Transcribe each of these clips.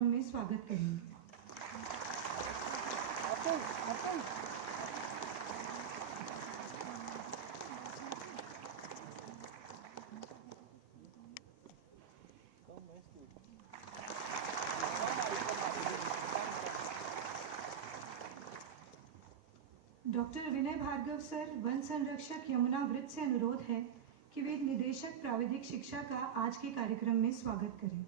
में स्वागत करेंगे। डॉक्टर विनय भार्गव सर, वन संरक्षक यमुना वृत्त से अनुरोध है कि वे निदेशक प्राविधिक शिक्षा का आज के कार्यक्रम में स्वागत करें।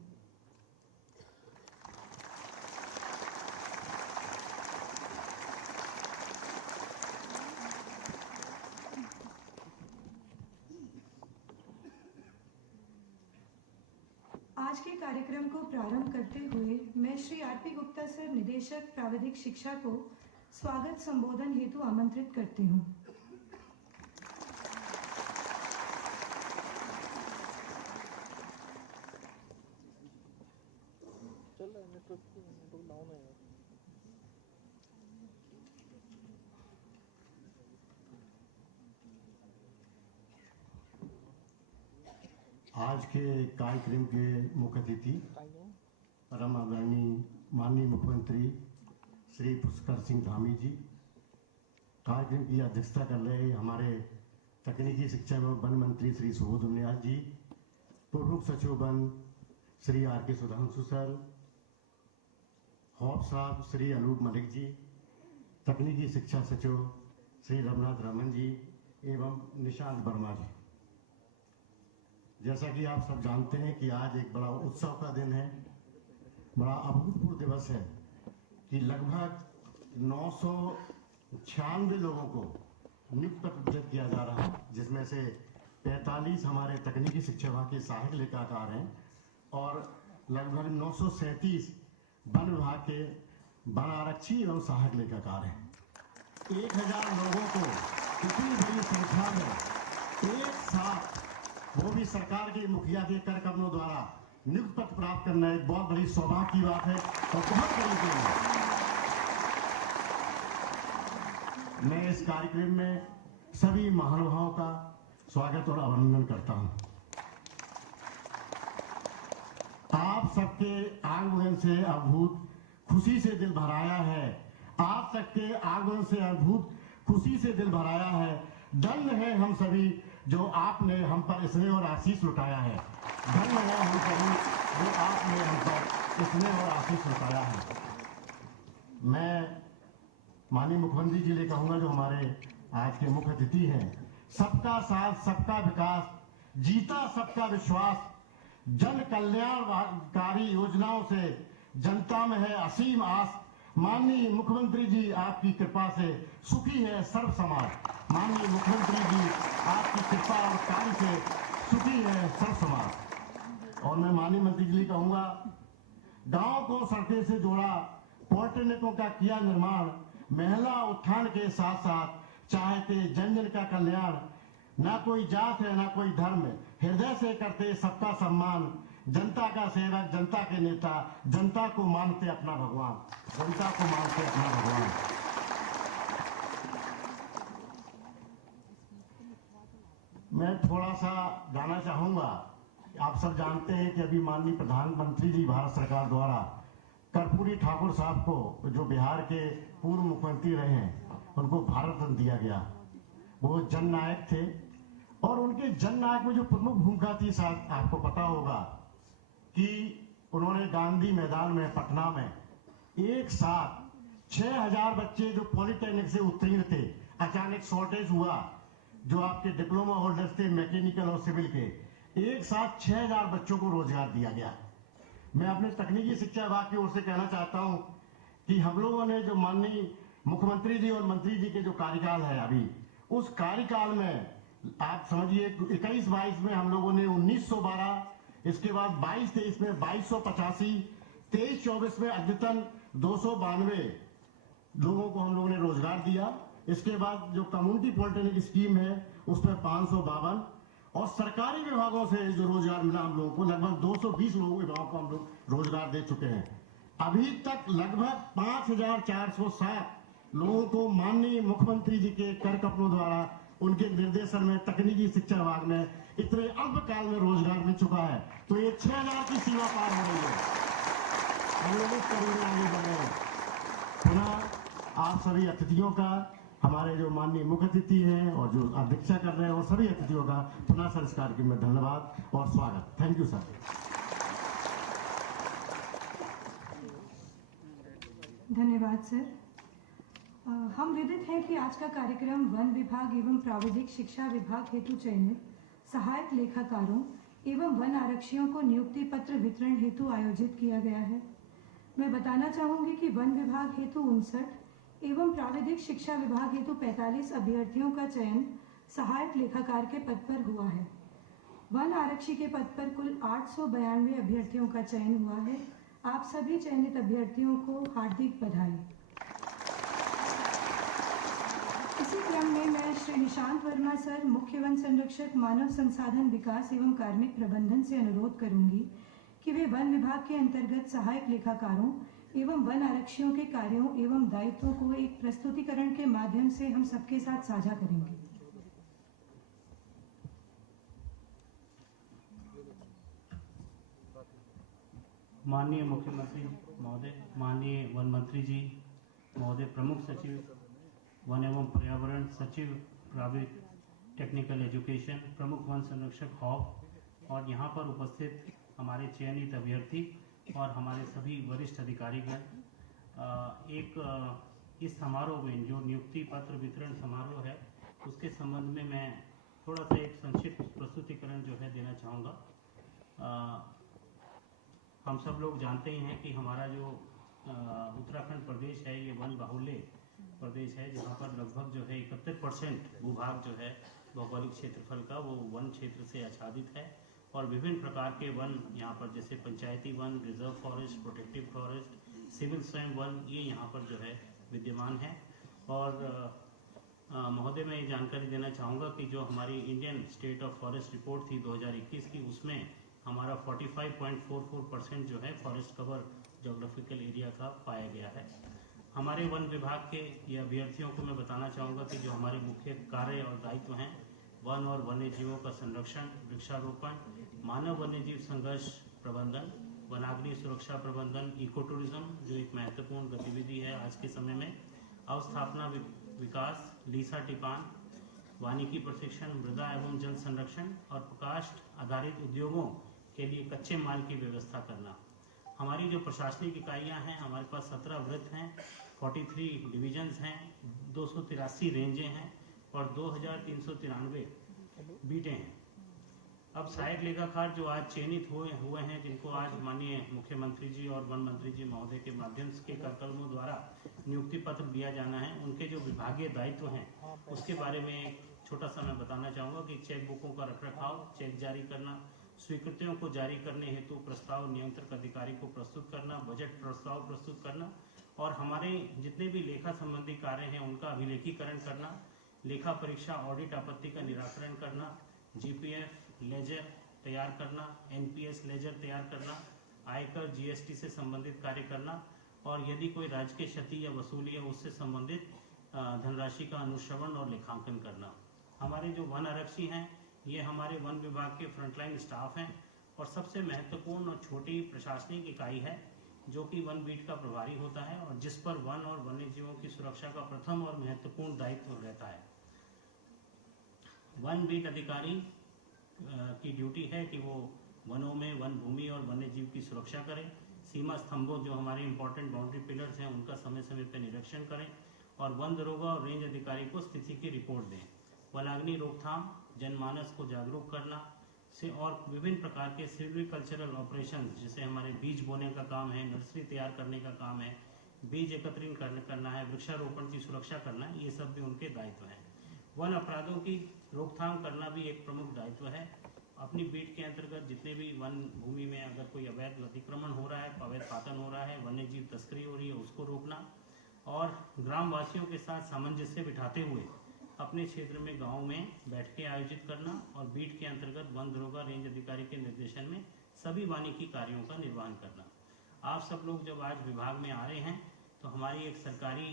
आज के कार्यक्रम को प्रारंभ करते हुए मैं श्री आरपी गुप्ता सर, निदेशक प्राविधिक शिक्षा को स्वागत संबोधन हेतु आमंत्रित करती हूँ। आज के कार्यक्रम के मुख्य अतिथि परम आदरणीय माननीय मुख्यमंत्री श्री पुष्कर सिंह धामी जी, कार्यक्रम की अध्यक्षता कर रहे हमारे तकनीकी शिक्षा एवं वन मंत्री श्री सुबोध उनियाल जी, पूर्व सचिव वन श्री आर के सुधांशु सर, हॉप साहब श्री अनूप मलिक जी, तकनीकी शिक्षा सचिव श्री रघुनाथ रमन जी एवं निशांत वर्मा जी। जैसा कि आप सब जानते हैं कि आज एक बड़ा उत्सव का दिन है, बड़ा अभूतपूर्व दिवस है कि लगभग 996 लोगों को नियुक्त प्रदर्शित किया जा रहा है, जिसमें से 45 हमारे तकनीकी शिक्षा विभाग के सहायक लेखाकार हैं और लगभग 937 वन विभाग के वन आरक्षी एवं सहायक लेखाकार हैं। 1000 लोगों को इतनी बड़ी संख्या में एक साथ, वो भी सरकार के मुखिया के कर कमलों द्वारा नियुक्त पत्र प्राप्त करना एक बहुत बड़ी सौभाग्य की बात है और बहुत बड़ी देन है। मैं इस कार्यक्रम में सभी महानुभावों का स्वागत और अभिनंदन करता हूं। आप सबके आगमन से अद्भुत खुशी से दिल भराया है। आप सबके आगमन से अद्भुत खुशी से दिल भराया है। धन्य है हम सभी जो आपने हम पर स्नेह और आशीष लुटाया है। धन्य है हम सभी जो आपने हम पर स्नेह और आशीष लुटाया है। मैं माननीय मुख्यमंत्री जी ले कहूंगा, जो हमारे आज के मुख्य अतिथि हैं, सबका साथ सबका विकास, जीता सबका विश्वास, जन कल्याणकारी योजनाओं से जनता में है असीम आस। माननीय मुख्यमंत्री जी आपकी कृपा से सुखी है सर्व समाज। माननीय मुख्यमंत्री जी आपकी कृपा और कार्य से सुखी है सर्व समाज। और मैं माननीय मंत्री जी कहूंगा, गांव को सड़कें से जोड़ा, पॉलिटेक्निकों का किया निर्माण, महिला उत्थान के साथ साथ चाहते जन जन का कल्याण। ना कोई जात है ना कोई धर्म, हृदय से करते सबका सम्मान। जनता का सेवक, जनता के नेता, जनता को मानते अपना भगवान, जनता को मानते अपना भगवान। मैं थोड़ा सा गाना चाहूंगा। आप सब जानते हैं कि अभी माननीय प्रधानमंत्री जी भारत सरकार द्वारा कर्पूरी ठाकुर साहब को, जो बिहार के पूर्व मुख्यमंत्री रहे हैं, उनको भारत रत्न दिया गया। वो जननायक थे और उनके जननायक में जो प्रमुख भूमिका थी, साथ आपको पता होगा कि उन्होंने गांधी मैदान में पटना में एक साथ 6000 बच्चे जो पॉलिटेक्निक से उत्तीर्ण थे, अचानक शॉर्टेज हुआ, जो आपके डिप्लोमा होल्डर्स थे मैकेनिकल और सिविल के, एक साथ 6000 बच्चों को रोजगार दिया गया। मैं अपने तकनीकी शिक्षा विभाग की ओर से कहना चाहता हूं कि हम लोगों ने जो माननीय मुख्यमंत्री जी और मंत्री जी के जो कार्यकाल है अभी, उस कार्यकाल में आप समझिए 21-22 में हम लोगों ने 1912, इसके बाद 22-23 में 2285, 23-24 में अद्यतन 292 लोगों को हम लोगों ने रोजगार दिया। इसके बाद जो कम्युनिटी पॉलिटेक्निक स्कीम है उसमें 552 और सरकारी विभागों से जो रोजगार मिला हम लोगों को, लगभग 220 लोगों के विभागों को हम लोग रोजगार दे चुके हैं। अभी तक लगभग 5407 लोगों को माननीय मुख्यमंत्री जी के कर कमलों द्वारा उनके निर्देशन में तकनीकी शिक्षा विभाग में इतने अल्प काल में रोजगार मिल चुका है। तो ये 6000 की सीमा पार हो रही है। हम लोग इस कड़ी में आगे बढ़ रहे हैं। पुनः आप सभी अतिथियों का, हमारे जो माननीय मुख्य अतिथि हैं और जो अध्यक्षता कर रहे हैं, और सभी अतिथियों का पुनः सर इस कार्यक्रम में धन्यवाद और स्वागत। Thank you sir. धन्यवाद सर। हम विदित हैं कि आज का कार्यक्रम वन विभाग एवं प्राविधिक शिक्षा विभाग हेतु चयनित सहायक लेखाकारों एवं वन आरक्षियों को नियुक्ति पत्र वितरण हेतु आयोजित किया गया है। मैं बताना चाहूंगी कि वन विभाग हेतु 59 एवं प्राविधिक शिक्षा विभाग हेतु 45 अभ्यर्थियों का चयन सहायक लेखाकार के पद पर हुआ है। वन आरक्षी के पद पर कुल 892 अभ्यर्थियों का चयन हुआ है। आप सभी चयनित अभ्यर्थियों को हार्दिक बधाई। इसी क्रम में मैं श्री निशांत वर्मा सर, मुख्य वन संरक्षक मानव संसाधन विकास एवं कार्मिक प्रबंधन से अनुरोध करूंगी कि वे वन विभाग के अंतर्गत सहायक लेखाकारों एवं वन आरक्षियों के कार्यों एवं दायित्वों को एक प्रस्तुतिकरण के माध्यम से हम सबके साथ साझा करेंगे। माननीय मुख्यमंत्री महोदय, माननीय वन मंत्री जी महोदय, प्रमुख सचिव वन एवं पर्यावरण, सचिव प्राविधिक टेक्निकल एजुकेशन, प्रमुख वन संरक्षक हॉब और यहाँ पर उपस्थित हमारे चयनित अभ्यर्थी और हमारे सभी वरिष्ठ अधिकारीगण, इस समारोह में जो नियुक्ति पत्र वितरण समारोह है उसके संबंध में मैं थोड़ा सा एक संक्षिप्त प्रस्तुतिकरण जो है देना चाहूँगा। हम सब लोग जानते ही हैं कि हमारा जो उत्तराखंड प्रदेश है ये वन बाहुल्य प्रदेश है, जहाँ पर लगभग जो है 71% भूभाग जो है भौगोलिक क्षेत्रफल का वो वन क्षेत्र से आच्छादित है और विभिन्न प्रकार के वन यहाँ पर जैसे पंचायती वन, reserve forest, protective forest, civil स्वयं वन, ये यहाँ पर जो है विद्यमान है। और महोदय मैं ये जानकारी देना चाहूँगा कि जो हमारी Indian state of forest report थी 2021 की, उसमें हमारा 45.44% जो है फॉरेस्ट कवर जोग्राफिकल एरिया का पाया गया है। हमारे वन विभाग के ये अभ्यर्थियों को मैं बताना चाहूँगा कि जो हमारे मुख्य कार्य और दायित्व हैं, वन और वन्य जीवों का संरक्षण, वृक्षारोपण, मानव वन्य जीव संघर्ष प्रबंधन, वनाग्नि सुरक्षा प्रबंधन, इको टूरिज्म जो एक महत्वपूर्ण गतिविधि है आज के समय में, अवस्थापना विकास, लीसा टिपान, वानिकी प्रशिक्षण, मृदा एवं जल संरक्षण और प्रकाश आधारित उद्योगों के लिए कच्चे माल की व्यवस्था करना। हमारी जो प्रशासनिक इकाइयां हैं, हमारे पास 17 वृत्त हैं, 43 डिविजन्स हैं, 283 रेंजें हैं और 2393 बीटें हैं। अब सहायक लेखाकार जो आज चयनित हुए हैं, जिनको आज माननीय मुख्यमंत्री जी और वन मंत्री जी महोदय के माध्यम के करतलों द्वारा नियुक्ति पत्र दिया जाना है, उनके जो विभागीय दायित्व हैं उसके बारे में छोटा सा मैं बताना चाहूँगा कि चेक बुकों का रखरखाव, चेक जारी करना, स्वीकृतियों को जारी करने हेतु प्रस्ताव नियंत्रक अधिकारी को प्रस्तुत करना, बजट प्रस्ताव प्रस्तुत करना और हमारे जितने भी लेखा संबंधी कार्य हैं उनका अभिलेखीकरण करना, लेखा परीक्षा, ऑडिट, आपत्ति का निराकरण करना, जीपीएफ लेजर तैयार करना, एनपीएस लेजर तैयार करना, आयकर जीएसटी से संबंधित कार्य करना और यदि कोई राजकीय क्षति या वसूली है उससे संबंधित धनराशि का अनुश्रवण और लेखांकन करना। हमारे जो वन आरक्षी हैं ये हमारे वन विभाग के फ्रंटलाइन स्टाफ हैं और सबसे महत्वपूर्ण और छोटी प्रशासनिक इकाई है जो कि वन बीट का प्रभारी होता है और जिस पर वन और वन्य जीवों की सुरक्षा का प्रथम और महत्वपूर्ण दायित्व रहता है। वन बीट अधिकारी की ड्यूटी है कि वो वनों में वन भूमि और वन्य जीव की सुरक्षा करें, सीमा स्तंभों जो हमारे इंपॉर्टेंट बाउंड्री पिलर्स हैं उनका समय समय पर निरीक्षण करें और वन दरोगा और रेंज अधिकारी को स्थिति की रिपोर्ट दें। वनाग्नि रोकथाम, जनमानस को जागरूक करना से और विभिन्न प्रकार के सिल्वीकल्चरल ऑपरेशन जैसे हमारे बीज बोने का काम है, नर्सरी तैयार करने का काम है, बीज एकत्रित करना है, वृक्षारोपण की सुरक्षा करना है, ये सब भी उनके दायित्व हैं। वन अपराधों की रोकथाम करना भी एक प्रमुख दायित्व है। अपनी बीट के अंतर्गत जितने भी वन भूमि में अगर कोई अवैध अतिक्रमण हो रहा है, अवैध पातन हो रहा है, वन्य जीव तस्करी हो रही है, उसको रोकना और ग्रामवासियों के साथ सामंजस्य बिठाते हुए अपने क्षेत्र में गाँव में बैठकें आयोजित करना और बीट के अंतर्गत वन दरोगा रेंज अधिकारी के निर्देशन में सभी वानिकी कार्यों का निर्वहन करना। आप सब लोग जब आज विभाग में आ रहे हैं तो हमारी एक सरकारी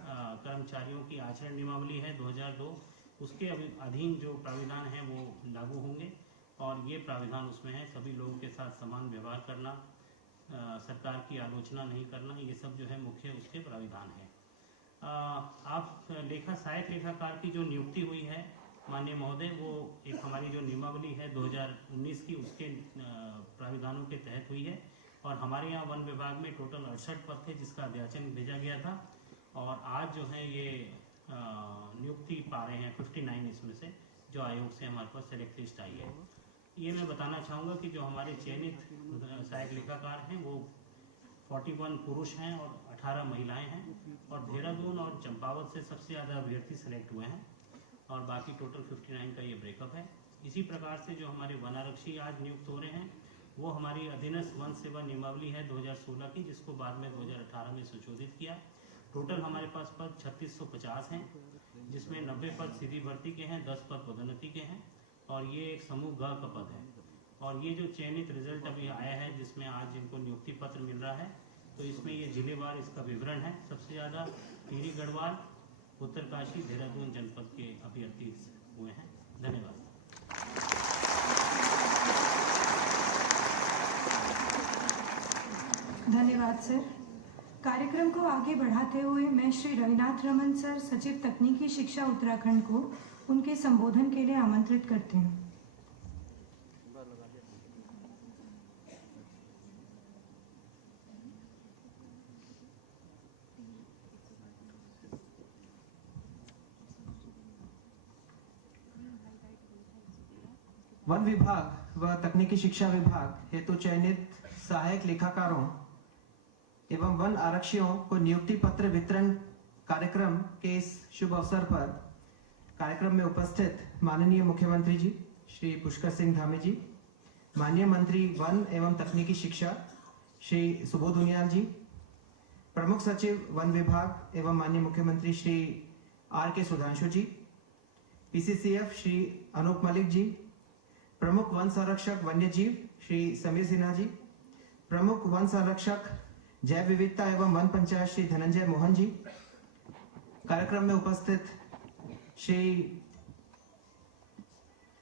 कर्मचारियों की आचरण नियमावली है 2002, उसके अधीन जो प्राविधान हैं वो लागू होंगे और ये प्राविधान उसमें है सभी लोगों के साथ समान व्यवहार करना, सरकार की आलोचना नहीं करना, ये सब जो है मुख्य उसके प्राविधान है। आप सहायक लेखाकार की जो नियुक्ति हुई है माननीय महोदय, वो एक हमारी जो नियमावली है 2019 की, उसके प्राविधानों के तहत हुई है। और हमारे यहाँ वन विभाग में टोटल 68 पद थे जिसका अध्याचन भेजा गया था, और आज जो है ये नियुक्ति पा रहे हैं 59 इसमें से, जो आयोग से हमारे पास सेलेक्ट लिस्ट आई है। ये मैं बताना चाहूँगा कि जो हमारे चयनित सहायक लेखाकार हैं वो 41 पुरुष हैं और 18 महिलाएं हैं, और देहरादून और चंपावत से सबसे ज़्यादा अभ्यर्थी सेलेक्ट हुए हैं, और बाकी टोटल 59 का ये ब्रेकअप है। इसी प्रकार से जो हमारे वन आरक्षी आज नियुक्त हो रहे हैं वो हमारी अधीनस्थ वन सेवा नियमावली है 2016 की, जिसको बाद में 2018 में संशोधित किया। टोटल हमारे पास पद 3650 हैं, जिसमें 90 पद सीधी भर्ती के हैं, 10 पद पदोन्नति के हैं, और ये एक समूह ग का पद है। और ये जो चयनित रिजल्ट अभी आया है जिसमें आज इनको नियुक्ति पत्र मिल रहा है, तो इसमें ये जिलेवार इसका विवरण है। सबसे ज़्यादा टिहरी गढ़वाल, उत्तरकाशी, देहरादून जनपद के अभ्यर्थी हुए हैं। धन्यवाद। धन्यवाद सर। कार्यक्रम को आगे बढ़ाते हुए मैं श्री रविनाथ रमन सर, सचिव तकनीकी शिक्षा उत्तराखंड को उनके संबोधन के लिए आमंत्रित करती हूँ। वन विभाग व तकनीकी शिक्षा विभाग हेतु चयनित सहायक लेखाकारों एवं वन आरक्षियों को नियुक्ति पत्र वितरण कार्यक्रम के इस शुभ अवसर पर कार्यक्रम में उपस्थित माननीय मुख्यमंत्री जी श्री पुष्कर सिंह धामी जी, माननीय मंत्री वन एवं तकनीकी शिक्षा श्री सुबोध उनियाल जी, प्रमुख सचिव वन विभाग एवं माननीय मुख्यमंत्री श्री R.K. सुधांशु जी, PCCF श्री अनूप मलिक जी, प्रमुख वन संरक्षक वन्य जीव श्री समीर सिन्हा जी, प्रमुख वन संरक्षक जैव विविधता एवं वन पंचायत श्री धनंजय मोहन जी, कार्यक्रम में उपस्थित श्री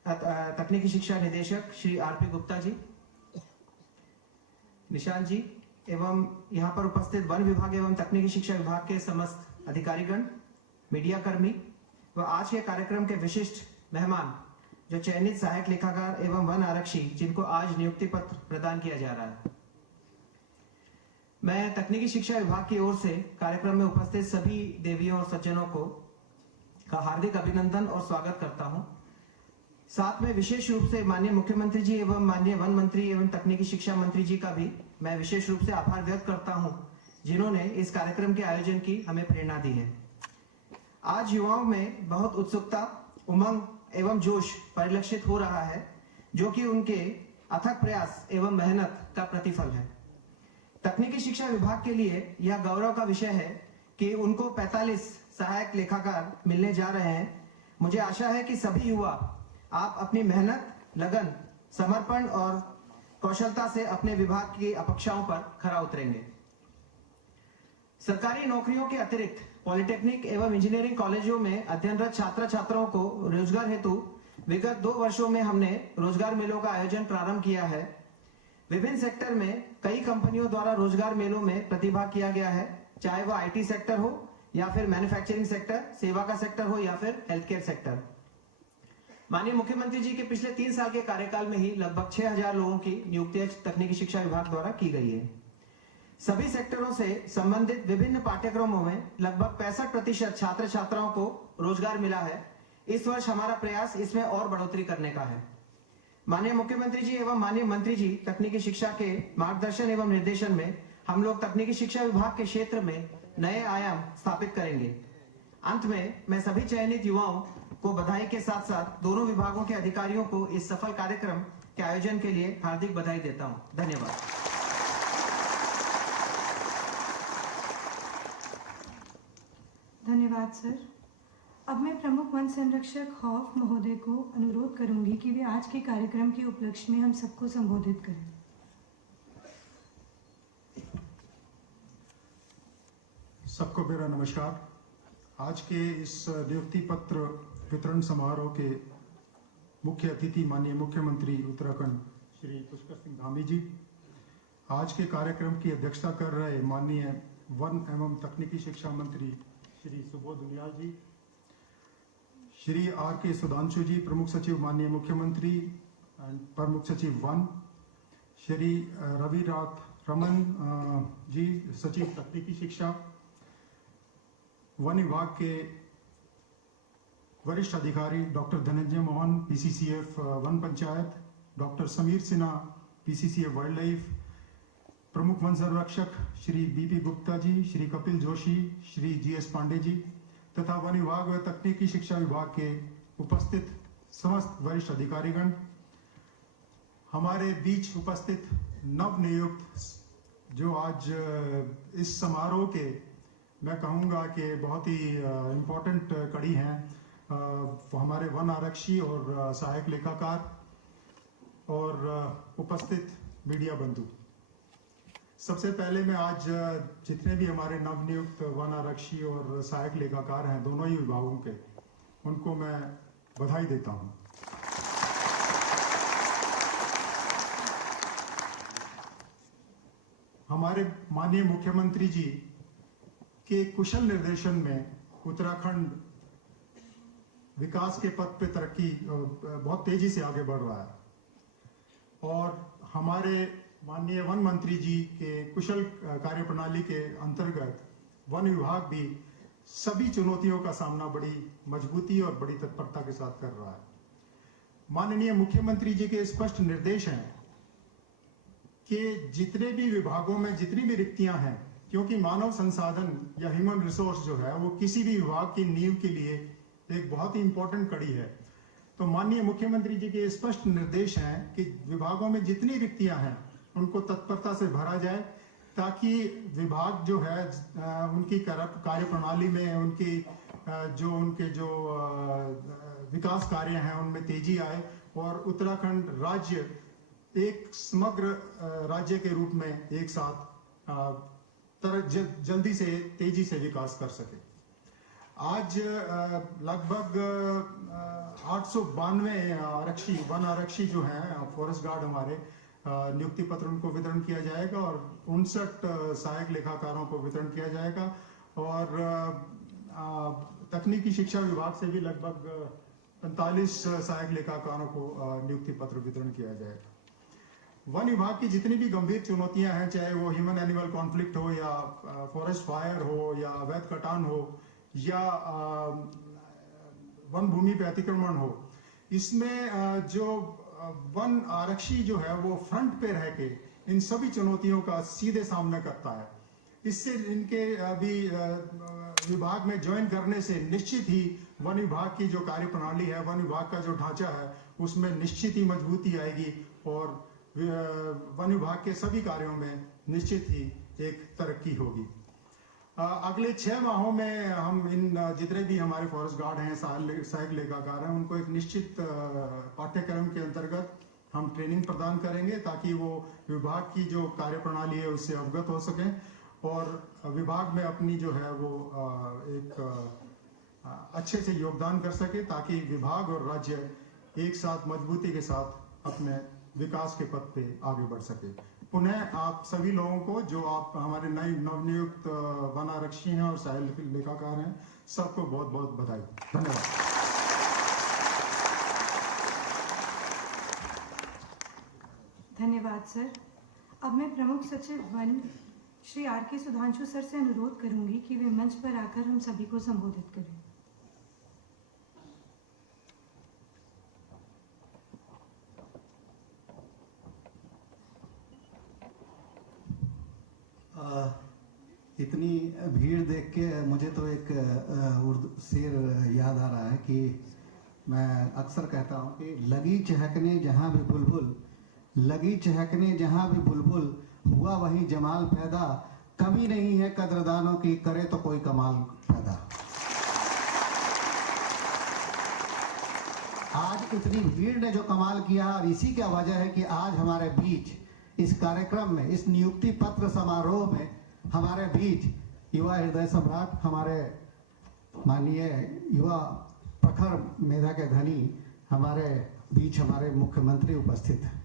तकनीकी शिक्षा निदेशक श्री R.P. गुप्ता जी, निशांत जी, एवं यहाँ पर उपस्थित वन विभाग एवं तकनीकी शिक्षा विभाग के समस्त अधिकारीगण, मीडिया कर्मी व आज के कार्यक्रम के विशिष्ट मेहमान जो चयनित सहायक लेखाकार एवं वन आरक्षी जिनको आज नियुक्ति पत्र प्रदान किया जा रहा है। मैं तकनीकी शिक्षा विभाग की ओर से कार्यक्रम में उपस्थित सभी देवियों और सज्जनों को का हार्दिक अभिनंदन और स्वागत करता हूं। साथ में विशेष रूप से माननीय मुख्यमंत्री जी एवं माननीय वन मंत्री एवं तकनीकी शिक्षा मंत्री जी का भी मैं विशेष रूप से आभार व्यक्त करता हूं, जिन्होंने इस कार्यक्रम के आयोजन की हमें प्रेरणा दी है। आज युवाओं में बहुत उत्सुकता, उमंग एवं जोश परिलक्षित हो रहा है, जो कि उनके अथक प्रयास एवं मेहनत का प्रतिफल है। तकनीकी शिक्षा विभाग के लिए यह गौरव का विषय है कि उनको 45 सहायक लेखाकार मिलने जा रहे हैं। मुझे आशा है कि सभी युवा आप अपनी मेहनत, लगन, समर्पण और कौशलता से अपने विभाग की अपेक्षाओं पर खरा उतरेंगे। सरकारी नौकरियों के अतिरिक्त पॉलिटेक्निक एवं इंजीनियरिंग कॉलेजों में अध्ययनरत छात्र छात्राओं को रोजगार हेतु विगत 2 वर्षों में हमने रोजगार मेलों का आयोजन प्रारंभ किया है। विभिन्न सेक्टर में कई कंपनियों द्वारा रोजगार मेलों में प्रतिभाग किया गया है, चाहे वह IT सेक्टर हो या फिर मैन्युफैक्चरिंग सेक्टर, सेवा का सेक्टर हो या फिर हेल्थ केयर सेक्टर। माननीय मुख्यमंत्री जी के पिछले 3 साल के कार्यकाल में ही लगभग 6000 लोगों की नियुक्ति तकनीकी शिक्षा विभाग द्वारा की गई है। सभी सेक्टरों से संबंधित विभिन्न पाठ्यक्रमों में लगभग 65% छात्र छात्राओं को रोजगार मिला है। इस वर्ष हमारा प्रयास इसमें और बढ़ोतरी करने का है। माननीय मुख्यमंत्री जी एवं माननीय मंत्री जी तकनीकी शिक्षा के मार्गदर्शन एवं निर्देशन में हम लोग तकनीकी शिक्षा विभाग के क्षेत्र में नए आयाम स्थापित करेंगे। अंत में मैं सभी चयनित युवाओं को बधाई के साथ साथ दोनों विभागों के अधिकारियों को इस सफल कार्यक्रम के आयोजन के लिए हार्दिक बधाई देता हूं। धन्यवाद। धन्यवाद सर। अब मैं प्रमुख वन संरक्षक खौफ महोदय को अनुरोध करूंगी कि वे आज के कार्यक्रम के उपलक्ष्य में हम सबको संबोधित करें। सबको मेरा नमस्कार। आज के इस नियुक्ति पत्र वितरण समारोह के मुख्य अतिथि माननीय मुख्यमंत्री उत्तराखंड श्री पुष्कर सिंह धामी जी, आज के कार्यक्रम की अध्यक्षता कर रहे माननीय वन एवं तकनीकी शिक्षा मंत्री श्री सुबोध उनियाल जी, श्री आर के सुधांशु जी, प्रमुख सचिव माननीय मुख्यमंत्री प्रमुख सचिव वन, श्री रवि रमन जी, सचिव तकनीकी शिक्षा, वन विभाग के वरिष्ठ अधिकारी doctor Dhananjay Mohan, PCCF one panchayat, doctor Sameer Sinha, PCCF wild life, प्रमुख वन संरक्षक श्री बीपी गुप्ता जी, श्री कपिल जोशी, श्री जीएस पांडे जी तथा वन विभाग व तकनीकी शिक्षा विभाग के उपस्थित समस्त वरिष्ठ अधिकारीगण, हमारे बीच उपस्थित नवनियुक्त जो आज इस समारोह के मैं कहूँगा कि बहुत ही इम्पोर्टेंट कड़ी हैं, हमारे वन आरक्षी और सहायक लेखाकार और उपस्थित मीडिया बंधु। सबसे पहले मैं आज जितने भी हमारे नवनियुक्त वन आरक्षी और सहायक लेखाकार हैं दोनों ही विभागों के, उनको मैं बधाई देता हूं। हमारे माननीय मुख्यमंत्री जी के कुशल निर्देशन में उत्तराखंड विकास के पथ पे तरक्की बहुत तेजी से आगे बढ़ रहा है और हमारे माननीय वन मंत्री जी के कुशल कार्यप्रणाली के अंतर्गत वन विभाग भी सभी चुनौतियों का सामना बड़ी मजबूती और बड़ी तत्परता के साथ कर रहा है। माननीय मुख्यमंत्री जी के स्पष्ट निर्देश हैं कि जितने भी विभागों में जितनी भी रिक्तियां हैं, क्योंकि मानव संसाधन या ह्यूमन रिसोर्स जो है वो किसी भी विभाग की नींव के लिए एक बहुत ही इंपॉर्टेंट कड़ी है, तो माननीय मुख्यमंत्री जी के स्पष्ट निर्देश हैं कि विभागों में जितनी रिक्तियां हैं उनको तत्परता से भरा जाए ताकि विभाग जो है उनकी कार्यप्रणाली में उनके जो विकास कार्य हैं उनमें तेजी आए और उत्तराखंड राज्य एक समग्र राज्य के रूप में एक साथ जल्दी से तेजी से विकास कर सके। आज लगभग 892 वन आरक्षी जो हैं फॉरेस्ट गार्ड हमारे नियुक्ति पत्र उनको वितरण किया जाएगा और 59 सहायक लेखाकारों को वितरण किया जाएगा और तकनीकी शिक्षा विभाग से भी लगभग 45 सहायक लेखाकारों को नियुक्ति पत्र वितरण किया जाएगा। वन विभाग की जितनी भी गंभीर चुनौतियां हैं, चाहे वो ह्यूमन एनिमल कॉन्फ्लिक्ट हो या फॉरेस्ट फायर हो या अवैध कटान हो या वन भूमि पे अतिक्रमण हो, इसमें जो वन आरक्षी जो है वो फ्रंट पे रह के इन सभी चुनौतियों का सीधे सामना करता है। इससे इनके अभी विभाग में ज्वाइन करने से निश्चित ही वन विभाग की जो कार्यप्रणाली है, वन विभाग का जो ढांचा है उसमें निश्चित ही मजबूती आएगी और वन विभाग के सभी कार्यों में निश्चित ही एक तरक्की होगी। अगले 6 माहों में हम इन जितने भी हमारे फॉरेस्ट गार्ड हैं, सहायक लेखाकार हैं, उनको एक निश्चित पाठ्यक्रम के अंतर्गत हम ट्रेनिंग प्रदान करेंगे ताकि वो विभाग की जो कार्यप्रणाली है उससे अवगत हो सकें और विभाग में अपनी जो है वो एक अच्छे से योगदान कर सके ताकि विभाग और राज्य एक साथ मजबूती के साथ अपने विकास के पथ पे आगे बढ़ सके। पुनः आप सभी लोगों को जो आप हमारे नए नवनियुक्त वन आरक्षी हैं और सहायक लेखाकार हैं, सबको बहुत बहुत बधाई। धन्यवाद। धन्यवाद सर। अब मैं प्रमुख सचिव वन श्री आर के सुधांशु सर से अनुरोध करूंगी कि वे मंच पर आकर हम सभी को संबोधित करें। इतनी भीड़ देख के मुझे तो एक उर्दू शेर याद आ रहा है कि मैं अक्सर कहता हूँ कि लगी चहकने जहाँ भी बुलबुल, लगी चहकने जहाँ भी बुलबुल, हुआ वहीं जमाल पैदा, कमी नहीं है कदरदानों की, करे तो कोई कमाल पैदा। आज इतनी भीड़ ने जो कमाल किया और इसी का वजह है कि आज हमारे बीच इस कार्यक्रम में, इस नियुक्ति पत्र समारोह में हमारे बीच युवा हृदय सम्राट, हमारे माननीय युवा प्रखर मेधा के धनी हमारे बीच हमारे मुख्यमंत्री उपस्थित हैं।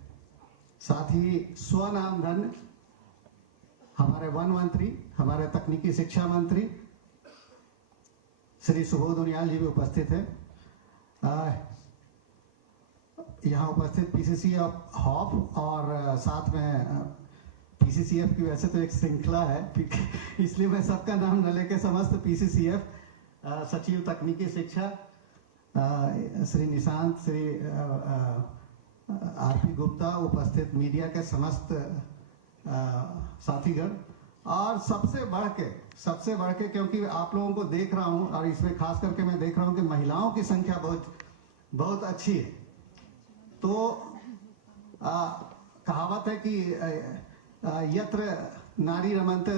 साथ ही स्वनाम धन हमारे वन मंत्री, हमारे तकनीकी शिक्षा मंत्री श्री सुबोध उनियाल जी भी उपस्थित हैं। यहाँ उपस्थित पीसीसीएफ हॉप और साथ में पीसीसीएफ की वैसे तो एक श्रृंखला है, इसलिए मैं सबका नाम न लेके समस्त पीसीसीएफ सचिव तकनीकी शिक्षा श्री निशांत, श्री आरपी गुप्ता, उपस्थित मीडिया के समस्त साथीगण, और सबसे बढ़ के क्योंकि आप लोगों को देख रहा हूं और इसमें खास करके मैं देख रहा हूं कि महिलाओं की संख्या बहुत अच्छी है। तो कहावत है कि यत्र नारी रमन्ते,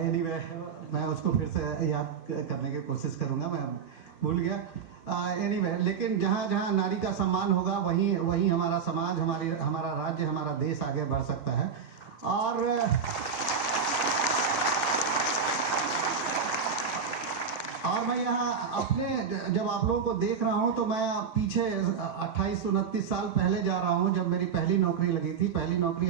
एनीवे मैं उसको फिर से याद करने की कोशिश करूंगा, मैं भूल गया। एनीवे लेकिन जहां जहां नारी का सम्मान होगा वहीं हमारा समाज, हमारा राज्य, हमारा देश आगे बढ़ सकता है। और मैं यहाँ अपने जब आप लोगों को देख रहा हूँ तो मैं पीछे 28-29 साल पहले जा रहा हूँ, जब मेरी पहली नौकरी लगी थी। पहली नौकरी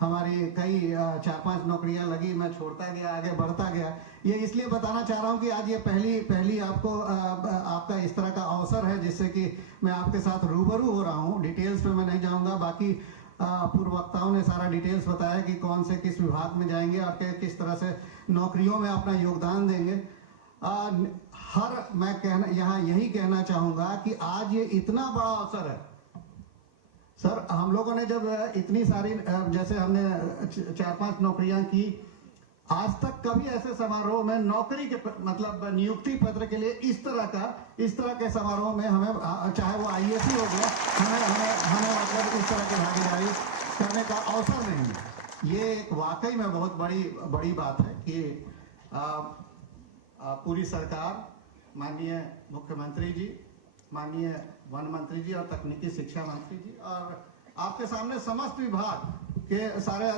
हमारी कई 4-5 नौकरियां लगी, मैं छोड़ता गया, आगे बढ़ता गया। ये इसलिए बताना चाह रहा हूँ कि आज ये पहली आपका इस तरह का अवसर है जिससे कि मैं आपके साथ रूबरू हो रहा हूँ। डिटेल्स में मैं नहीं जाऊँगा, बाकी पूर्व वक्ताओं ने सारा डिटेल्स बताया कि कौन से किस विभाग में जाएंगे और किस तरह से नौकरियों में अपना योगदान देंगे। मैं यहाँ यही कहना चाहूंगा कि आज ये इतना बड़ा अवसर है सर। हम लोगों ने जब इतनी सारी, जैसे हमने 4-5 नौकरियां की, आज तक कभी ऐसे समारोह में नौकरी के मतलब नियुक्ति पत्र के लिए इस तरह के समारोह में हमें, चाहे वो आईएएस हो गया, हमें मतलब इस तरह की भागीदारी करने का अवसर नहीं है। ये एक वाकई में बहुत बड़ी बात है कि पूरी सरकार, माननीय मुख्यमंत्री जी, माननीय वन मंत्री जी और तकनीकी शिक्षा मंत्री जी और आपके सामने समस्त विभाग के सारे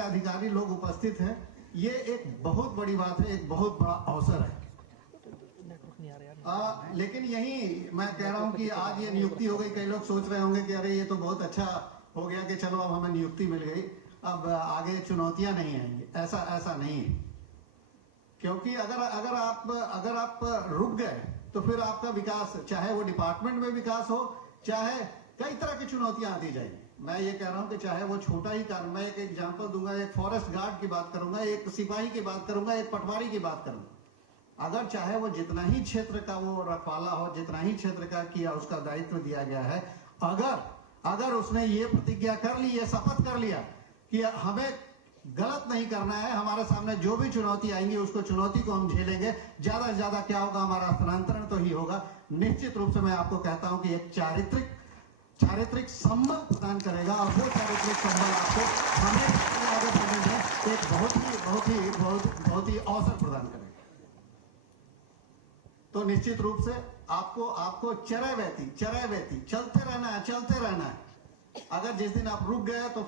अधिकारी लोग उपस्थित हैं। ये एक बहुत बड़ी बात है, एक बहुत बड़ा अवसर है। लेकिन यही मैं कह रहा हूं कि आज ये नियुक्ति हो गई। कई लोग सोच रहे होंगे कि अरे ये तो बहुत अच्छा हो गया कि चलो अब हमें नियुक्ति मिल गई, अब आगे चुनौतियां नहीं आएंगी। ऐसा नहीं है, क्योंकि अगर आप रुक गए तो फिर आपका विकास, चाहे वो डिपार्टमेंट में विकास हो, चाहे कई तरह की चुनौतियां आती जाएंगी। मैं ये कह रहा हूं कि चाहे वो छोटा ही कार्य, मैं एक एग्जांपल दूंगा, एक फॉरेस्ट गार्ड की बात करूंगा, एक सिपाही की बात करूंगा, एक पटवारी की बात करूंगा। अगर चाहे वो जितना ही क्षेत्र का वो रखवाला हो, जितना ही क्षेत्र का किया उसका दायित्व दिया गया है, अगर उसने ये प्रतिज्ञा कर ली, ये शपथ कर लिया कि हमें गलत नहीं करना है, हमारे सामने जो भी चुनौती आएंगी उसको चुनौती को हम झेलेंगे, ज्यादा से ज्यादा क्या होगा, हमारा स्थानांतरण तो ही होगा। निश्चित रूप से मैं आपको कहता हूं कि एक चारित्रिक संबल प्रदान करेगा और वो चारित्रिक संबल आपको हमें आगे बढ़ने में एक बहुत ही अवसर प्रदान करेगा। तो निश्चित रूप से आपको चरैवेती चलते रहना है। अगर जिस दिन आप रुक गए तो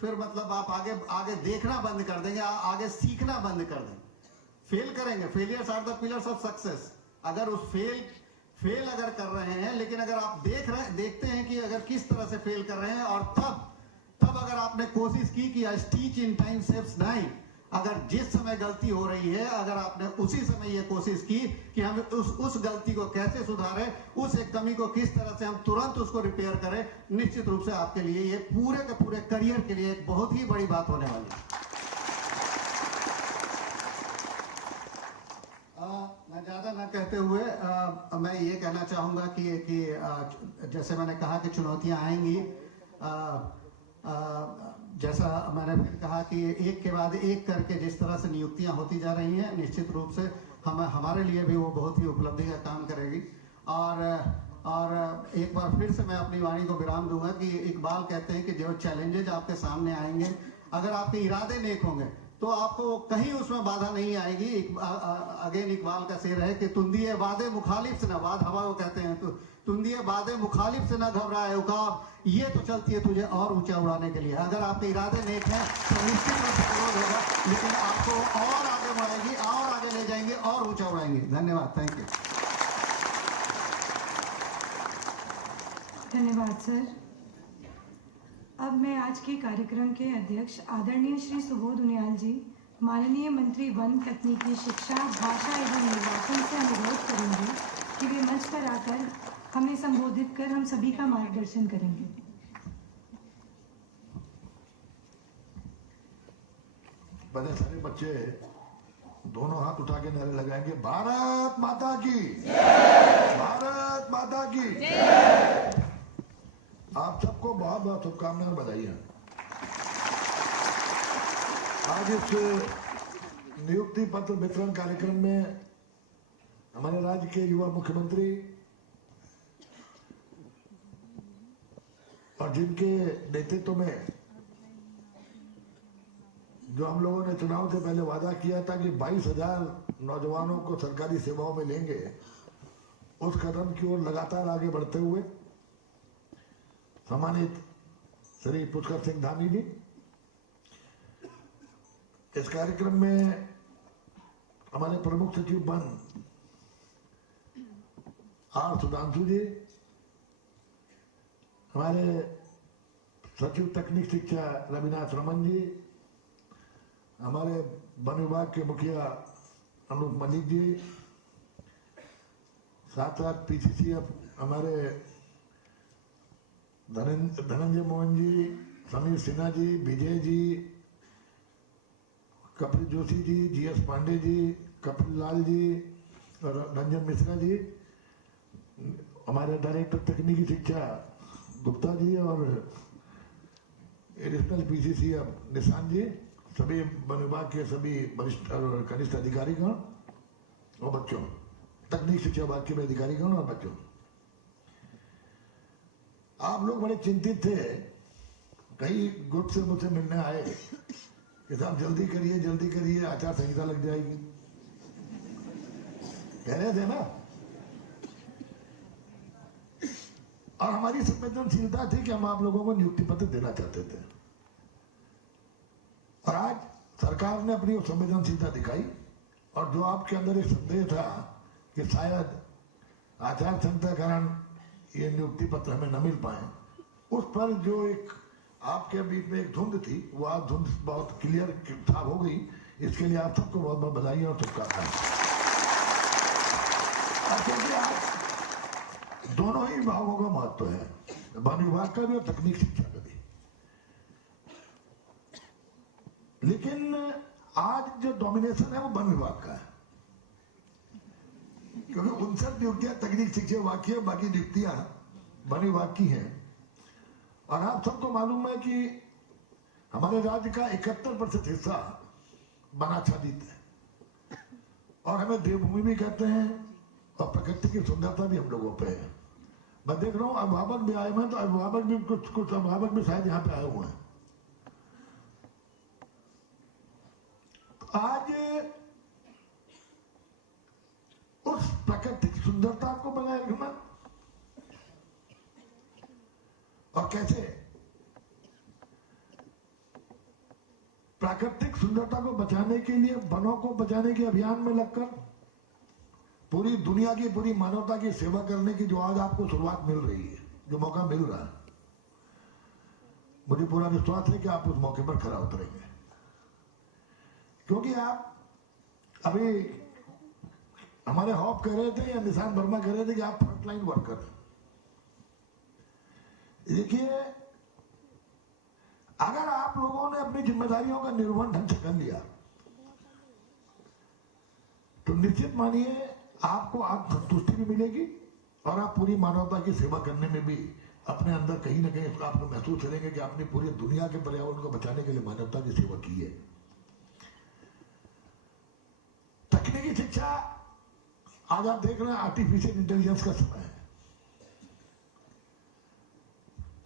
फिर मतलब आप आगे देखना बंद कर देंगे, आगे सीखना बंद कर देंगे, फेल करेंगे। Failures are the pillars of success. अगर उस फेल अगर कर रहे हैं, लेकिन अगर आप देखते हैं कि अगर किस तरह से फेल कर रहे हैं, और तब अगर आपने कोशिश की कि टीच इन टाइम सेव्स 9, अगर जिस समय गलती हो रही है, अगर आपने उसी समय ये कोशिश की कि हम उस गलती को कैसे सुधारें, उस एक कमी को किस तरह से हम तुरंत उसको रिपेयर करें, निश्चित रूप से आपके लिए ये पूरे के पूरे करियर के लिए एक बहुत ही बड़ी बात होने वाली है। मैं ज्यादा ना कहते हुए मैं ये कहना चाहूंगा कि जैसे मैंने कहा कि चुनौतियां आएंगी, जैसा मैंने फिर कहा कि एक के बाद एक करके जिस तरह से नियुक्तियां होती जा रही हैं, निश्चित रूप से हमारे लिए भी वो बहुत ही उपलब्धि का काम करेगी। और एक बार फिर से मैं अपनी वाणी को विराम दूंगा कि इकबाल कहते हैं कि जो चैलेंजेज आपके सामने आएंगे, अगर आपके इरादे नेक होंगे तो आपको कहीं उसमें बाधा नहीं आएगी। अगेन इकबाल का शेर है कि तुंदिए वादे मुखालिफ से न, वाद हवा को कहते हैं, तो तुंदिए वादे मुखालिफ से न घबराए उकाब, ये तो चलती है तुझे और ऊंचा उड़ाने के लिए। अगर आपके इरादे नेक हैं तो निश्चित रूप से विरोध होगा, लेकिन आपको और आगे बढ़ाएंगे, और आगे ले जाएंगे, और ऊंचा उड़ाएंगे। धन्यवाद, थैंक यू। धन्यवाद सर। अब मैं आज के कार्यक्रम के अध्यक्ष आदरणीय श्री सुबोध उनियाल जी, माननीय मंत्री वन, तकनीकी शिक्षा, भाषा एवं निर्वाचन से अनुरोध करेंगे कि वे मंच पर आकर हमें संबोधित कर हम सभी का मार्गदर्शन करेंगे। बड़े सारे बच्चे दोनों हाथ उठा के नारे लगाएंगे, भारत माता की, भारत माता की। आप सबको बहुत बहुत शुभकामनाएं और बधाई। आज इस नियुक्ति पत्र वितरण कार्यक्रम में हमारे राज्य के युवा मुख्यमंत्री और जिनके नेतृत्व में जो हम लोगों ने चुनाव से पहले वादा किया था कि 22,000 नौजवानों को सरकारी सेवाओं में लेंगे, उस कदम की ओर लगातार आगे बढ़ते हुए सम्मानित श्री पुष्कर सिंह धामी जी, इस कार्यक्रम में हमारे प्रमुख सचिव वन आर सुधांशु जी, हमारे सचिव तकनीक शिक्षा रविनाथ रमन जी, हमारे वन विभाग के मुखिया अनूप मलिक जी, साथ साथ पीसीसीएफ हमारे धनंजय मोहन जी, समीर सिन्हा जी, विजय जी, कपिल जोशी जी, जीएस पांडे जी, कपिल लाल जी और रंजन मिश्रा जी, हमारे डायरेक्टर तकनीकी शिक्षा गुप्ता जी और एडिशनल पीसीसीएफ निशान जी, सभी वन विभाग के सभी वरिष्ठ और कनिष्ठ अधिकारीगण और बच्चों, तकनीक शिक्षा विभाग के अधिकारीगण और बच्चों, आप लोग बड़े चिंतित थे। कई ग्रुप से मुझसे मिलने आए कि साहब जल्दी करिए आचार संहिता लग जाएगी, कह रहे थे ना। और हमारी संवेदनशीलता थी कि हम आप लोगों को नियुक्ति पत्र देना चाहते थे, और आज सरकार ने अपनी संवेदनशीलता दिखाई। और जो आपके अंदर एक संदेह था कि शायद आचार संहिता के कारण ये नियुक्ति पत्र हमें न मिल पाए, उस पर जो एक आपके बीच में एक धुंध थी, वो आज धुंध बहुत क्लियर साफ हो गई। इसके लिए आप सबको बहुत बहुत बधाई और शुभकामनाएं। क्योंकि आज दोनों ही विभागों का महत्व है, वन विभाग का भी और तकनीक शिक्षा का भी। लेकिन आज जो डोमिनेशन है वो वन विभाग का है, क्योंकि 59 नियुक्तियां तकनीक शिक्षा विभाग की है, बाकी नियुक्तियां वन विभाग की हैं। और आप सबको मालूम है कि हमारे राज्य का 71% हिस्सा वनाच्छादित है, और हमें देवभूमि भी कहते हैं, और प्रकृति की सुंदरता भी हम लोगों पे है। मैं देख रहा हूं अभिभावक भी आए हैं, तो अभिभावक भी कुछ अभिभावक भी शायद यहाँ पे आए हुए हैं। आज उस प्राकृतिक सुंदरता को बनाए रखना, और कैसे प्राकृतिक सुंदरता को बचाने के लिए वनों को बचाने के अभियान में लगकर पूरी दुनिया की, पूरी मानवता की सेवा करने की जो आज आपको शुरुआत मिल रही है, जो मौका मिल रहा है, मुझे पूरा विश्वास है कि आप उस मौके पर खरा उतरेंगे। क्योंकि आप अभी हमारे हॉप कह रहे थे या निशान वर्मा कह रहे थे कि आप फ्रंटलाइन वर्कर हैं। देखिए, अगर आप लोगों ने अपनी जिम्मेदारियों का निर्वहन ढंग से कर लिया, तो निश्चित मानिए आपको आत्मसंतुष्टि भी मिलेगी, और आप पूरी मानवता की सेवा करने में भी अपने अंदर कहीं ना कहीं आपको महसूस करेंगे कि आपने पूरी दुनिया के पर्यावरण को बचाने के लिए मानवता की सेवा की है। तकनीकी शिक्षा, आज आप देख रहे हैं आर्टिफिशियल इंटेलिजेंस का समय है।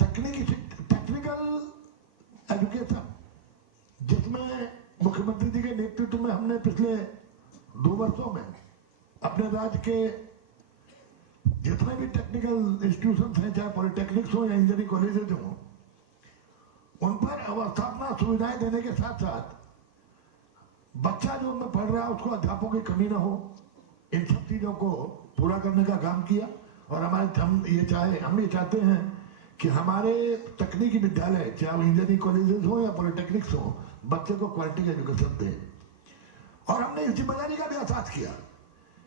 टेक्निकल एजुकेशन, जिसमें मुख्यमंत्री जी के नेतृत्व में हमने पिछले 2 वर्षों में अपने राज्य के जितने भी टेक्निकल इंस्टीट्यूशंस हैं, चाहे पॉलिटेक्निक्स हो या इंजीनियरिंग कॉलेजेस हो, उन पर अवस्थापना सुविधाएं देने के साथ साथ बच्चा जो उनमें पढ़ रहा है उसको अध्यापकों की कमी ना हो, इन सब चीजों को पूरा करने का काम किया। और हम ये चाहते हैं कि हमारे तकनीकी विद्यालय, चाहे वो इंजीनियरिंग कॉलेजेस हो या पॉलिटेक्निक्स हो, बच्चे को क्वालिटी का एजुकेशन दें। और हमने इस जिम्मेदारी का भी एहसास किया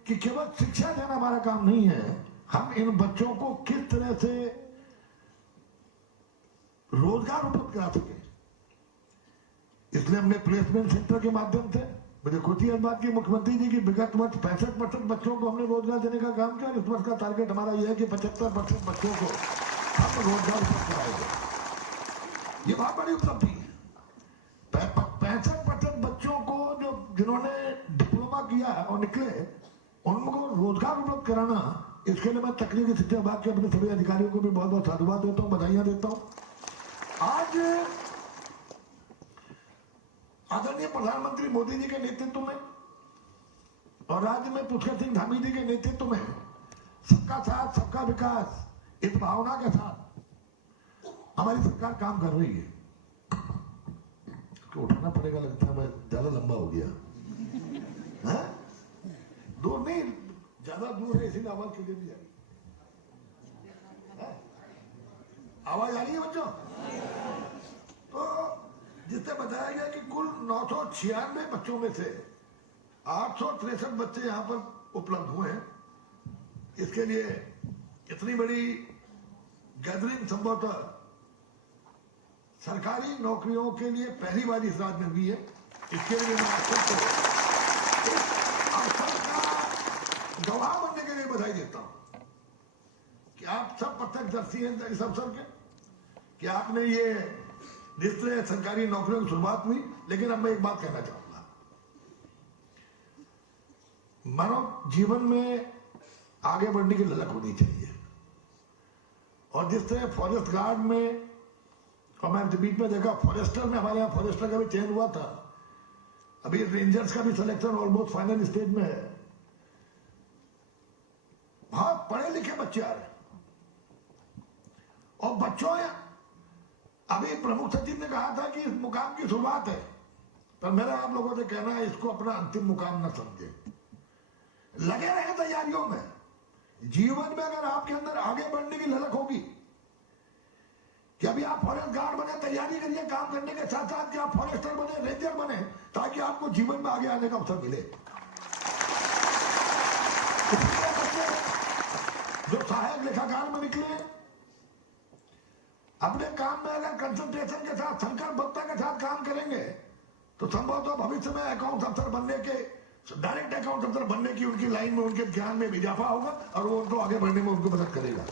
कि केवल शिक्षा देना हमारा काम नहीं है, हम इन बच्चों को किस तरह से रोजगार उपलब्ध करा सके। इसलिए हमने प्लेसमेंट सेंटर के माध्यम से, मुझे खुशी है इस बात की मुख्यमंत्री जी की विगत वर्ष 65% बच्चों को हमने रोजगार देने का काम किया। इस वर्ष का टारगेट हमारा यह है कि 75% बच्चों को हम रोजगार उपलब्ध कराएंगे। ये बहुत बड़ी उपलब्धि है। 65% बच्चों को जो जिन्होंने डिप्लोमा किया और निकले, उनको रोजगार उपलब्ध कराना, इसके लिए मैं तकनीकी शिक्षा विभाग के अपने सभी अधिकारियों को भी बहुत बहुत साधुवाद देता हूँ, बधाइयां देता हूँ। आज आदरणीय प्रधानमंत्री मोदी जी के नेतृत्व में और राज्य में पुष्कर सिंह धामी जी के नेतृत्व में सबका साथ सबका विकास, इस भावना के साथ हमारी सरकार काम कर रही है। इसको उठाना पड़ेगा, लगता है मैं ज्यादा लंबा हो गया। दूर नहीं, ज्यादा दूर है, इसीलिए आवाज क्लियर नहीं आ रही। आवाज आ रही है बच्चों? तो जिससे बताया गया कि कुल 996 बच्चों में से 863 बच्चे यहां पर उपलब्ध हुए हैं। इसके लिए इतनी बड़ी गैदरिंग संभवतः सरकारी नौकरियों के लिए पहली बार इस राज्य में हुई है। इसके लिए मैं आप सबको इस अवसर का गवाह बनने के लिए बधाई देता हूं कि आप सब प्रत्यक्षदर्शी हैं इस अवसर के, कि आपने ये जिस तरह सरकारी नौकरियों की शुरुआत हुई। लेकिन अब मैं एक बात कहना चाहूंगा, मानव जीवन में आगे बढ़ने की ललक होनी चाहिए। और जिस तरह फॉरेस्ट गार्ड में, और मैं बीच में देखा फॉरेस्टर में, हमारे यहाँ फॉरेस्टर का भी चयन हुआ था, अभी रेंजर्स का भी सिलेक्शन ऑलमोस्ट फाइनल स्टेज में है। बहुत पढ़े लिखे बच्चे आ रहे हैं। और बच्चों, अभी प्रमुख सचिव ने कहा था कि इस मुकाम की शुरुआत है, पर मेरा आप लोगों से कहना है, इसको अपना अंतिम मुकाम न समझे, लगे रहे तैयारियों में। जीवन में अगर आपके अंदर आगे बढ़ने की ललक होगी कि अभी आप फॉरेस्ट गार्ड बने, तैयारी करिए काम करने के साथ साथ कि आप फॉरेस्टर बने, रेंजर बने, ताकि आपको जीवन में आगे आने का अवसर मिले। जो सहायक लेखाकार में निकले, अपने काम में अगर कंसंट्रेशन के साथ, संकल्पबद्धता के साथ काम करेंगे तो संभवतः भविष्य में अकाउंट अफसर बनने के, डायरेक्ट अकाउंट अफसर बनने की उनकी लाइन में, उनके ज्ञान में इजाफा होगा और वो उनको आगे बढ़ने में उनको मदद करेगा।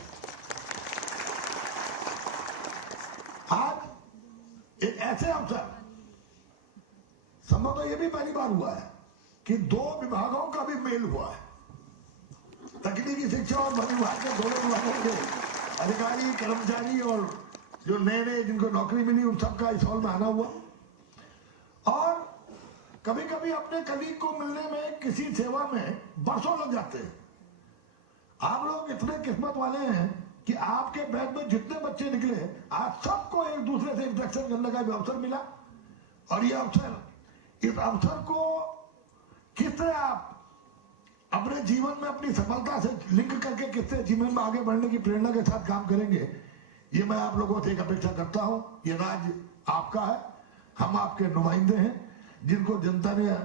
आज एक ऐसे अवसर, संभवतः यह भी पहली बार हुआ है कि 2 विभागों का भी मेल हुआ है। तकनीकी शिक्षा और वन विभाग के दोनों विभागों के अधिकारी, कर्मचारी और जो नए नए जिनको नौकरी मिली, उन सबका इस हॉल में आना हुआ। और कभी कभी अपने कलीग को मिलने में किसी सेवा में बरसों लग जाते हैं। आप लोग इतने किस्मत वाले हैं कि आपके बैच में जितने बच्चे निकले, आज सबको एक दूसरे से इंटरेक्शन करने का भी अवसर मिला। और ये अवसर, इस अवसर को किस तरह आप अपने जीवन में अपनी सफलता से लिंक करके किस तरह जीवन में आगे बढ़ने की प्रेरणा के साथ काम करेंगे, ये मैं आप लोगों से एक अपेक्षा करता हूं। ये राज्य आपका है, हम आपके नुमाइंदे हैं जिनको जनता ने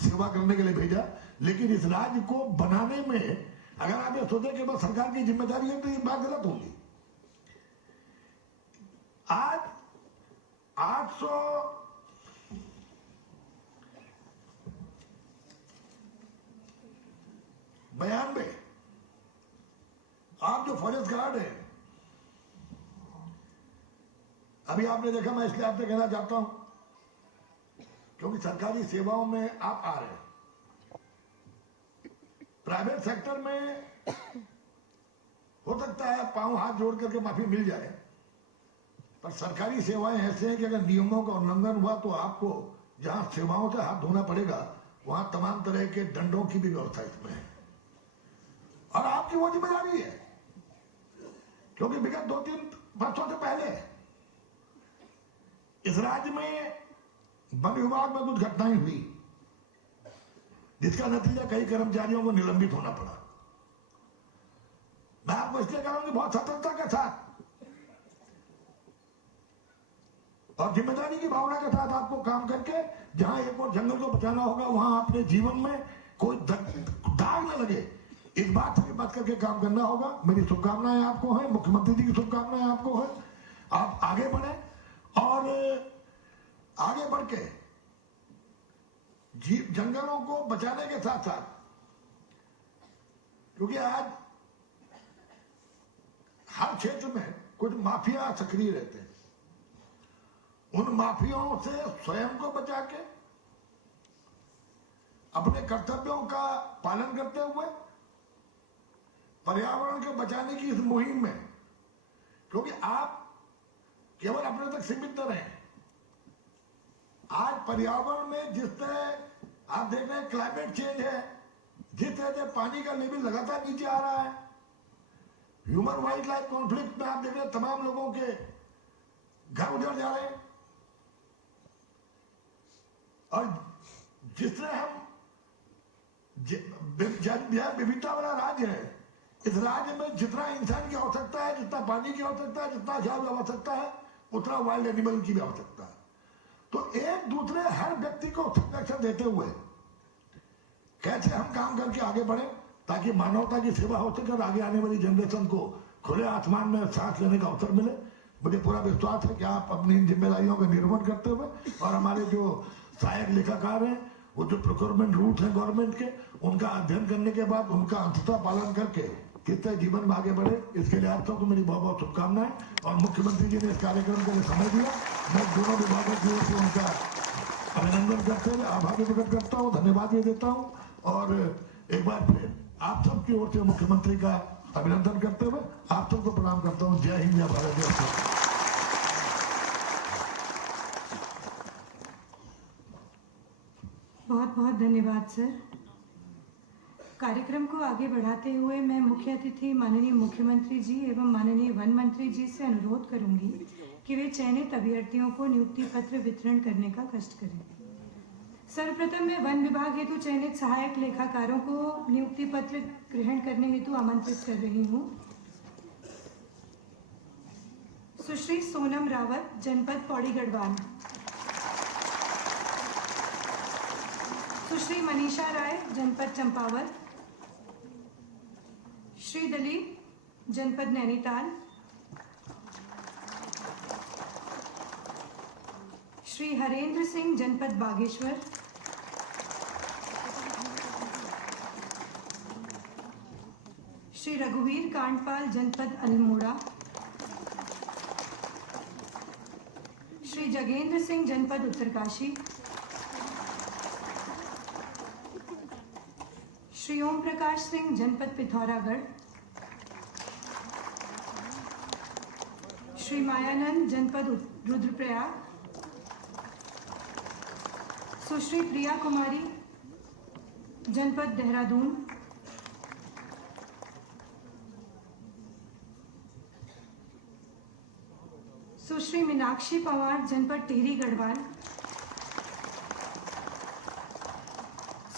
सेवा करने के लिए भेजा। लेकिन इस राज्य को बनाने में अगर आप ये सोचे कि बस सरकार की जिम्मेदारी है, तो ये बात गलत होगी। आज 892 आप जो फॉरेस्ट गार्ड है, अभी आपने देखा, मैं इसलिए आपसे कहना चाहता हूं क्योंकि सरकारी सेवाओं में आप आ रहे हैं। प्राइवेट सेक्टर में हो सकता है पांव हाथ जोड़ करके माफी मिल जाए, पर सरकारी सेवाएं ऐसे हैं कि अगर नियमों का उल्लंघन हुआ तो आपको जहां सेवाओं से हाथ धोना पड़ेगा, वहां तमाम तरह के दंडों की भी व्यवस्था इसमें है। और आपकी वो जिम्मेदारी है, क्योंकि विगत 2-3 वर्षों से पहले इस राज्य में वन विभाग में कुछ घटनाएं हुई, जिसका नतीजा कई कर्मचारियों को निलंबित होना पड़ा। मैं आपको इसलिए कहूंगी बहुत सतर्कता के साथ और जिम्मेदारी की भावना के साथ आपको काम करके जहां एक और जंगल को बचाना होगा वहां अपने जीवन में कोई दाग न लगे, इस बात से बात करके काम करना होगा। मेरी शुभकामनाएं आपको हैं, मुख्यमंत्री जी की शुभकामनाएं आपको हैं। आप आगे बढ़े और आगे बढ़ के जंगलों को बचाने के साथ साथ, क्योंकि आज हर क्षेत्र में कुछ माफिया सक्रिय रहते हैं, उन माफियाओं से स्वयं को बचा के अपने कर्तव्यों का पालन करते हुए पर्यावरण को बचाने की इस मुहिम में, क्योंकि आप केवल अपने तक सीमित न रहें। आज पर्यावरण में जिस तरह आप देख रहे हैं क्लाइमेट चेंज है, जिस तरह से पानी का लेवल लगातार नीचे आ रहा है, ह्यूमन वाइल्ड लाइफ कॉन्फ्लिक्ट में आप देख रहे हैं तमाम लोगों के घर उजड़ जा रहे हैं। और जिस तरह हम विविधता वाला राज्य है, इस राज्य में जितना इंसान की आवश्यकता है, जितना पानी की आवश्यकता है, जितना जल की आवश्यकता है, उतना वाइल्ड एनिमल की भी आवश्यकता है। तो एक दूसरे हर व्यक्ति को संरक्षण देते हुए कैसे हम काम करके आगे बढ़े ताकि मानवता की सेवा हो सके और आगे आने वाली जनरेशन को खुले आसमान में सांस लेने का अवसर मिले। मुझे पूरा विश्वास है कि आप अपनी इन जिम्मेदारियों का निर्वहन करते हुए और हमारे जो सहायक लेखाकार हैं, वो जो प्रोक्योरमेंट रूट है गवर्नमेंट के, उनका अध्ययन करने के बाद उनका अंततः पालन करके कितने जीवन में आगे बढ़े, इसके लिए आप सबको मेरी बहुत बहुत शुभकामनाएं। और मुख्यमंत्री जी ने इस कार्यक्रम के लिए समय दिया, मैं दोनों विभागों की ओर से उनका अभिनंदन करते हुए आभार भी प्रकट करता हूँ, धन्यवाद भी देता हूँ। और एक बार फिर आप सबकी ओर से मुख्यमंत्री का अभिनंदन करते हुए आप सबको प्रणाम करता हूँ। जय हिंद, जय भारत, जय भारत। बहुत बहुत धन्यवाद सर। कार्यक्रम को आगे बढ़ाते हुए मैं मुख्य अतिथि माननीय मुख्यमंत्री जी एवं माननीय वन मंत्री जी से अनुरोध करूंगी कि वे चयनित अभ्यर्थियों को नियुक्ति पत्र वितरण करने का कष्ट करें। सर्वप्रथम मैं वन विभाग हेतु चयनित सहायक लेखाकारों को नियुक्ति पत्र ग्रहण करने हेतु आमंत्रित कर रही हूँ। सुश्री सोनम रावत, जनपद पौड़ी गढ़वाल। सुश्री मनीषा राय, जनपद चंपावत। श्री दलीप, जनपद नैनीताल। श्री हरेंद्र सिंह, जनपद बागेश्वर। श्री रघुवीर कांडपाल, जनपद अल्मोड़ा। श्री जगेंद्र सिंह, जनपद उत्तरकाशी। श्री ओम प्रकाश सिंह, जनपद पिथौरागढ़। श्री मायानंद, जनपद रुद्रप्रयाग। सुश्री प्रिया कुमारी, जनपद देहरादून। सुश्री मीनाक्षी पवार, जनपद टिहरी गढ़वाल।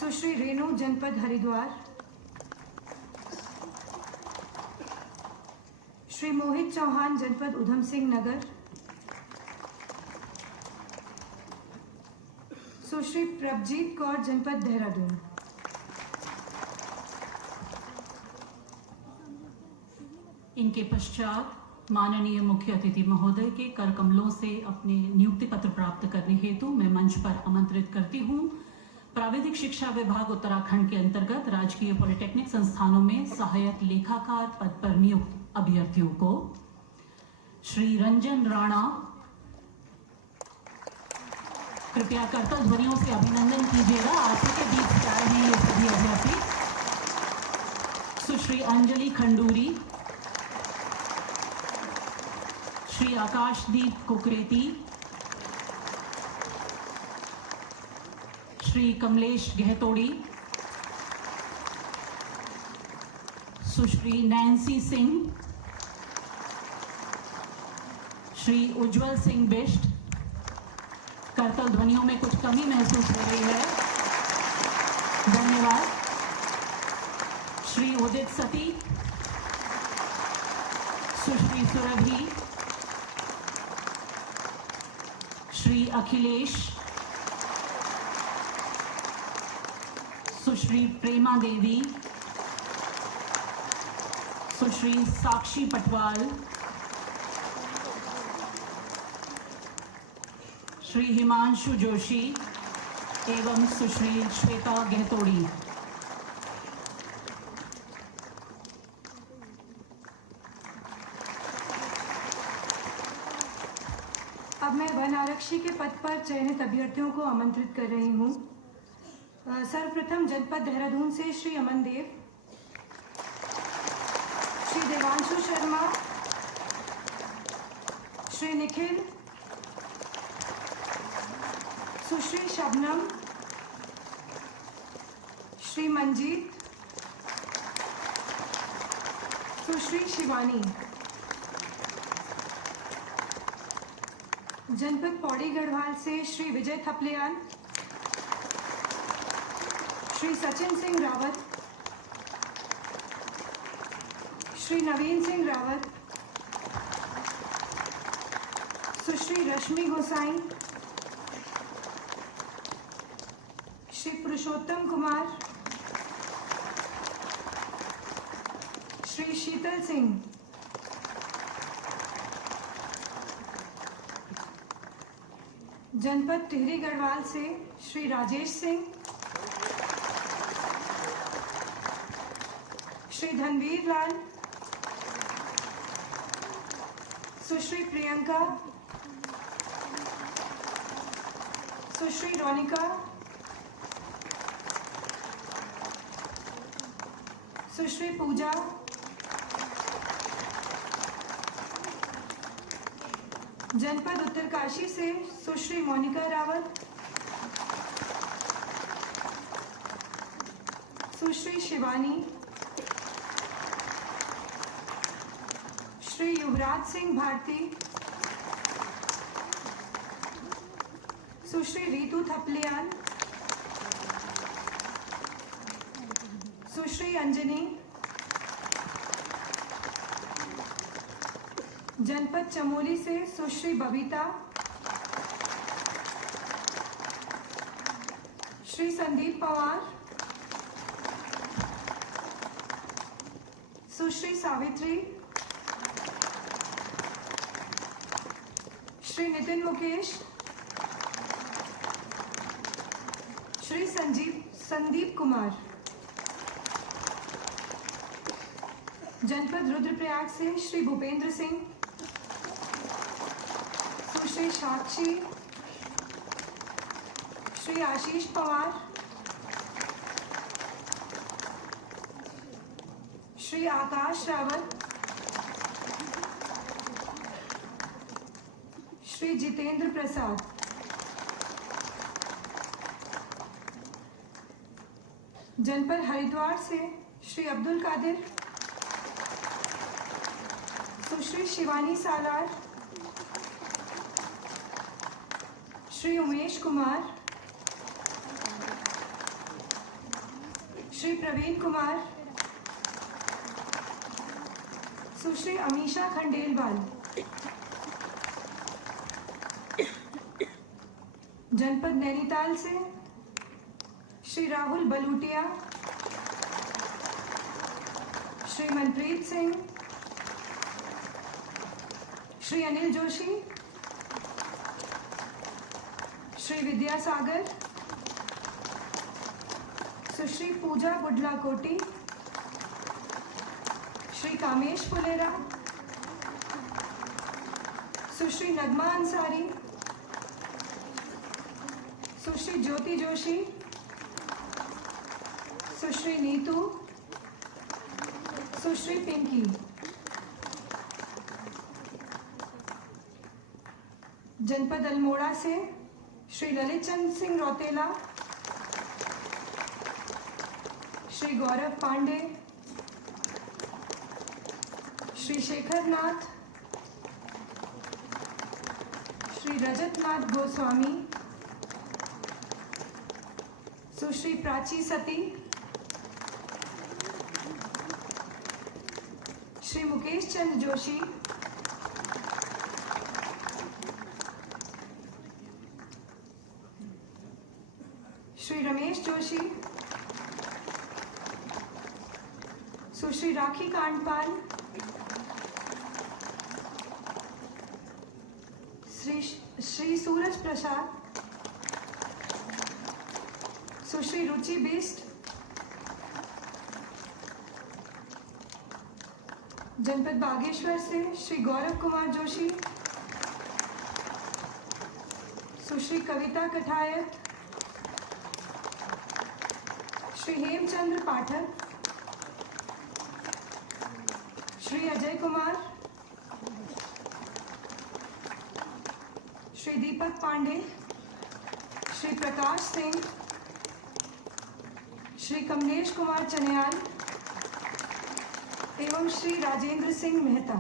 सुश्री रेणु, जनपद हरिद्वार। श्री मोहित चौहान, जनपद उधम सिंह नगर। सुश्री प्रभजीत कौर, जनपद देहरादून। इनके पश्चात माननीय मुख्य अतिथि महोदय के कर कमलों से अपने नियुक्ति पत्र प्राप्त करने हेतु मैं मंच पर आमंत्रित करती हूँ प्राविधिक शिक्षा विभाग उत्तराखंड के अंतर्गत राजकीय पॉलिटेक्निक संस्थानों में सहायक लेखाकार पद पर नियुक्त अभ्यर्थियों को। श्री रंजन राणा, कृपया करतल ध्वनियों से अभिनंदन कीजिएगा, आप ही के बीच से आए हैं ये सभी अभ्यर्थी। सुश्री अंजलि खंडूरी, श्री आकाशदीप कुकरेती, श्री कमलेश गहतोड़ी, सुश्री नैन्सी सिंह, श्री उज्जवल सिंह बिष्ट। करतल ध्वनियों में कुछ कमी महसूस हो रही है, धन्यवाद। श्री उदित सती, सुश्री सुरभि, श्री अखिलेश, सुश्री प्रेमा देवी, सुश्री साक्षी पटवाल, श्री हिमांशु जोशी एवं सुश्री श्वेता गहतोड़ी। अब मैं वन आरक्षी के पद पर चयनित अभ्यर्थियों को आमंत्रित कर रही हूँ। सर्वप्रथम जनपद देहरादून से श्री अमन देव, श्री देवांशु शर्मा, श्री निखिल, सुश्री शबनम, श्री मंजीत, सुश्री शिवानी। जनपद पौड़ी गढ़वाल से श्री विजय थपलियाल, श्री सचिन सिंह रावत, श्री नवीन सिंह रावत, सुश्री रश्मि गोसाई, श्री पुरुषोत्तम कुमार, श्री शीतल सिंह। जनपद टिहरी गढ़वाल से श्री राजेश सिंह, श्री धनवीर लाल, सुश्री प्रियंका, सुश्री रोनिका, सुश्री पूजा, जनपद उत्तरकाशी से सुश्री मोनिका रावत, सुश्री शिवानी, श्री युवराज सिंह भारती, सुश्री रीतू थपलियाल, सुश्री अंजनी। जनपद चमोली से सुश्री बबीता, श्री संदीप पवार, सुश्री सावित्री, श्री नितिन मुकेश, श्री संदीप कुमार। जनपद रुद्रप्रयाग से श्री भूपेंद्र सिंह, सुश्री साक्षी, श्री आशीष पवार, श्री आकाश रावत, श्री जितेंद्र प्रसाद। जनपद हरिद्वार से श्री अब्दुल कादिर, सुश्री शिवानी सालार, श्री उमेश कुमार, श्री प्रवीण कुमार, सुश्री अमीशा खंडेलवाल। जनपद नैनीताल से श्री राहुल बलूटिया, श्री मनप्रीत सिंह, श्री अनिल जोशी, श्री विद्यासागर, सुश्री पूजा बुडला कोटी, श्री कामेश फुलेरा, सुश्री नगमा अंसारी, सुश्री ज्योति जोशी, सुश्री नीतू, सुश्री पिंकी। जनपद अल्मोड़ा से श्री ललित चंद सिंह रौतेला, श्री गौरव पांडे, श्री शेखर नाथ, श्री रजत नाथ गोस्वामी, सुश्री प्राची सती, श्री मुकेश चंद जोशी, श्री रमेश जोशी, सुश्री राखी कांडपाल, श्री सूरज प्रसाद, सुश्री रुचि बिष्ट, जनपद बागेश्वर से श्री गौरव कुमार जोशी, सुश्री कविता कठायत, श्री हेमचंद्र पाठक, श्री अजय कुमार, श्री दीपक पांडे, श्री प्रकाश सिंह, श्री कमलेश कुमार चनियाल एवं श्री राजेंद्र सिंह मेहता।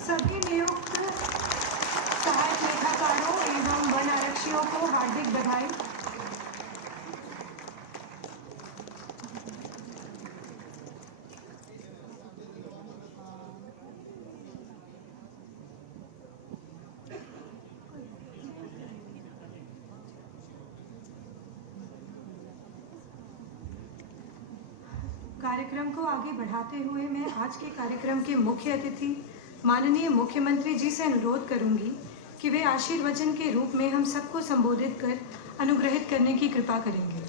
सभी नियुक्त सहायक लेखाकारों एवं वन आरक्षियों को हार्दिक बधाई। कार्यक्रम को आगे बढ़ाते हुए मैं आज के कार्यक्रम के मुख्य अतिथि माननीय मुख्यमंत्री जी से अनुरोध करूंगी कि वे आशीर्वचन के रूप में हम सबको संबोधित कर अनुग्रहित करने की कृपा करेंगे।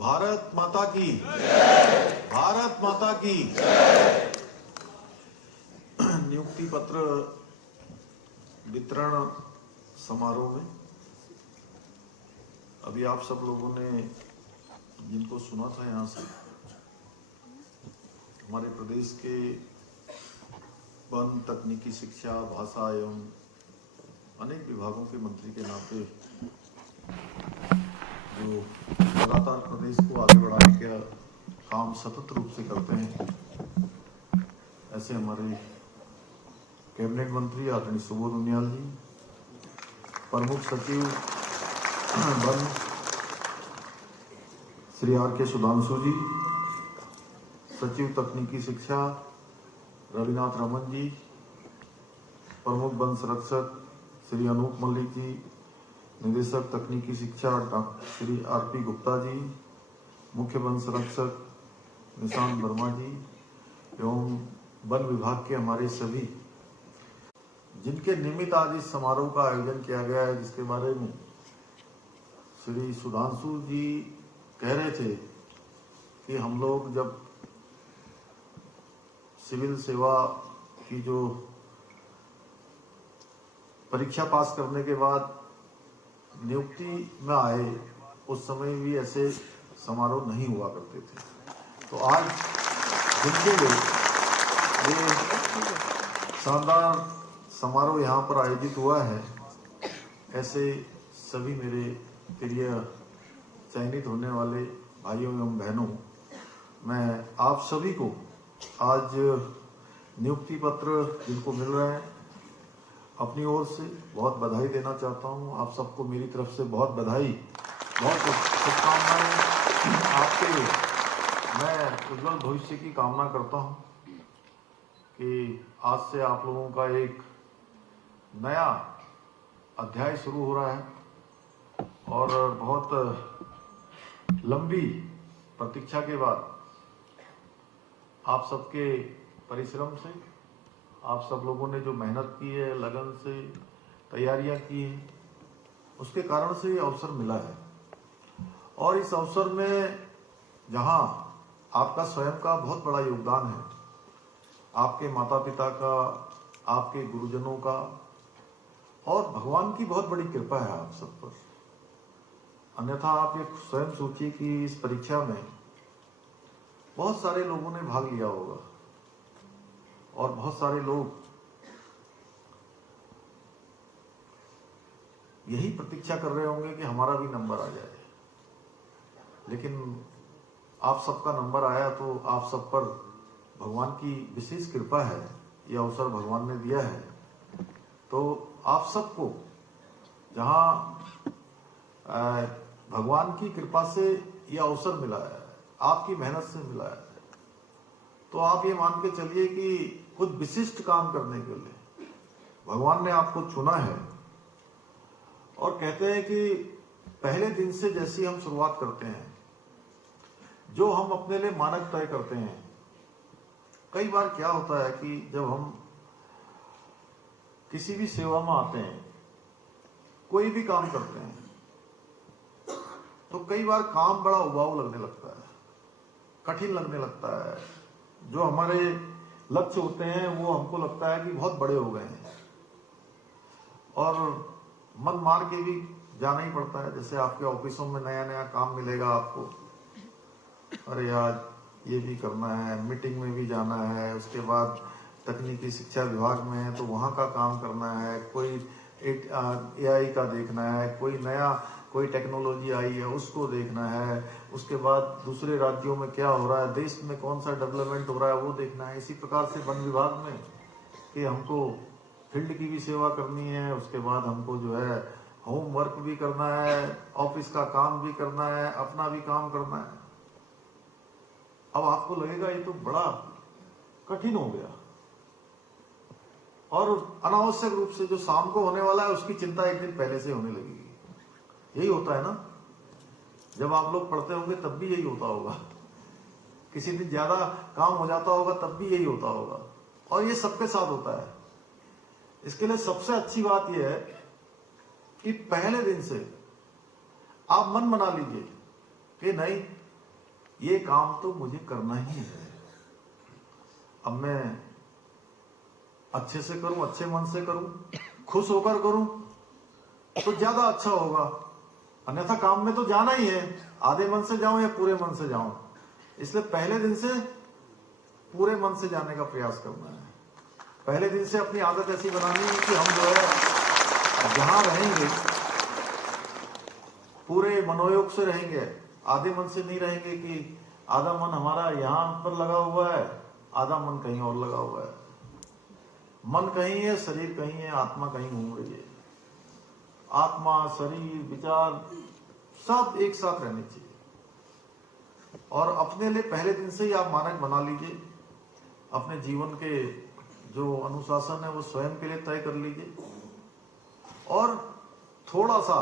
भारत माता की, भारत माता की। नियुक्ति पत्र वितरण समारोह में अभी आप सब लोगों ने जिनको सुना था यहाँ से, हमारे प्रदेश के वन, तकनीकी शिक्षा, भाषा एवं अनेक विभागों के मंत्री के नाते जो लगातार प्रदेश को आगे बढ़ाने का काम सतत रूप से करते हैं, ऐसे हमारे कैबिनेट मंत्री आदरणीय सुबोध उनियाल जी, प्रमुख सचिव वन श्री आर.के. सुधांशु जी, सचिव तकनीकी शिक्षा रविनाथ रमन जी, प्रमुख वन संरक्षक श्री अनूप मल्लिक जी, निदेशक तकनीकी शिक्षा श्री आर.पी. गुप्ता जी, मुख्य वन संरक्षक निशांत वर्मा जी एवं वन विभाग के हमारे सभी जिनके निमित्त आज इस समारोह का आयोजन किया गया है, जिसके बारे में श्री सुधांशु जी कह रहे थे कि हम लोग जब सिविल सेवा की जो परीक्षा पास करने के बाद नियुक्ति में आए, उस समय भी ऐसे समारोह नहीं हुआ करते थे। तो आज जिनके लिए ये शानदार समारोह यहाँ पर आयोजित हुआ है, ऐसे सभी मेरे प्रिय चयनित होने वाले भाइयों एवं बहनों, मैं आप सभी को आज नियुक्ति पत्र जिनको मिल रहे हैं अपनी ओर से बहुत बधाई देना चाहता हूँ। आप सबको मेरी तरफ से बहुत बधाई, बहुत शुभकामनाएं। आपके मैं उज्जवल भविष्य की कामना करता हूँ कि आज से आप लोगों का एक नया अध्याय शुरू हो रहा है और बहुत लंबी प्रतीक्षा के बाद आप सबके परिश्रम से, आप सब लोगों ने जो मेहनत की है, लगन से तैयारियां की हैं, उसके कारण से ये अवसर मिला है। और इस अवसर में जहां आपका स्वयं का बहुत बड़ा योगदान है, आपके माता पिता का, आपके गुरुजनों का और भगवान की बहुत बड़ी कृपा है आप सब पर। अन्यथा आप ये स्वयं सोचिए कि इस परीक्षा में बहुत सारे लोगों ने भाग लिया होगा और बहुत सारे लोग यही प्रतीक्षा कर रहे होंगे कि हमारा भी नंबर आ जाए। लेकिन आप सबका नंबर आया तो आप सब पर भगवान की विशेष कृपा है, यह अवसर भगवान ने दिया है। तो आप सबको जहां भगवान की कृपा से यह अवसर मिला है, आपकी मेहनत से मिला है, तो आप ये मान के चलिए कि कुछ विशिष्ट काम करने के लिए भगवान ने आपको चुना है। और कहते हैं कि पहले दिन से जैसी हम शुरुआत करते हैं, जो हम अपने लिए मानक तय करते हैं, कई बार क्या होता है कि जब हम किसी भी सेवा में आते हैं, कोई भी काम करते हैं, तो कई बार काम बड़ा उबाऊ लगने लगता है, कठिन लगने लगता है। जो हमारे लक्ष्य होते हैं वो हमको लगता है कि बहुत बड़े हो गए हैं और मन मार के भी जाना ही पड़ता है। जैसे आपके ऑफिसों में नया नया काम मिलेगा आपको, अरे यार ये भी करना है, मीटिंग में भी जाना है, उसके बाद तकनीकी शिक्षा विभाग में है तो वहाँ का काम करना है, कोई AI का देखना है, कोई टेक्नोलॉजी आई है उसको देखना है, उसके बाद दूसरे राज्यों में क्या हो रहा है, देश में कौन सा डेवलपमेंट हो रहा है वो देखना है। इसी प्रकार से वन विभाग में कि हमको फील्ड की भी सेवा करनी है, उसके बाद हमको जो है होम वर्क भी करना है, ऑफिस का काम भी करना है, अपना भी काम करना है। अब आपको लगेगा ये तो बड़ा कठिन हो गया, और अनावश्यक रूप से जो शाम को होने वाला है उसकी चिंता एक दिन पहले से होने लगेगी। यही होता है ना, जब आप लोग पढ़ते होंगे तब भी यही होता होगा, किसी दिन ज्यादा काम हो जाता होगा तब भी यही होता होगा, और ये सबके साथ होता है। इसके लिए सबसे अच्छी बात यह है कि पहले दिन से आप मन बना लीजिए कि नहीं, ये काम तो मुझे करना ही है। अब मैं अच्छे से करूं, अच्छे मन से करूं, खुश होकर करूं तो ज्यादा अच्छा होगा। अन्यथा काम में तो जाना ही है, आधे मन से जाऊं या पूरे मन से जाऊं। इसलिए पहले दिन से पूरे मन से जाने का प्रयास करना है। पहले दिन से अपनी आदत ऐसी बनानी है कि हम जो है जहां रहेंगे पूरे मनोयोग से रहेंगे, आधे मन से नहीं रहेंगे कि आधा मन हमारा यहां पर लगा हुआ है, आधा मन कहीं और लगा हुआ है। मन कहीं है, शरीर कहीं है, आत्मा कहीं घूम रही है। आत्मा, शरीर, विचार सब एक साथ रहने चाहिए। और अपने लिए पहले दिन से ही आप मानक बना लीजिए, अपने जीवन के जो अनुशासन है वो स्वयं के लिए तय कर लीजिए। और थोड़ा सा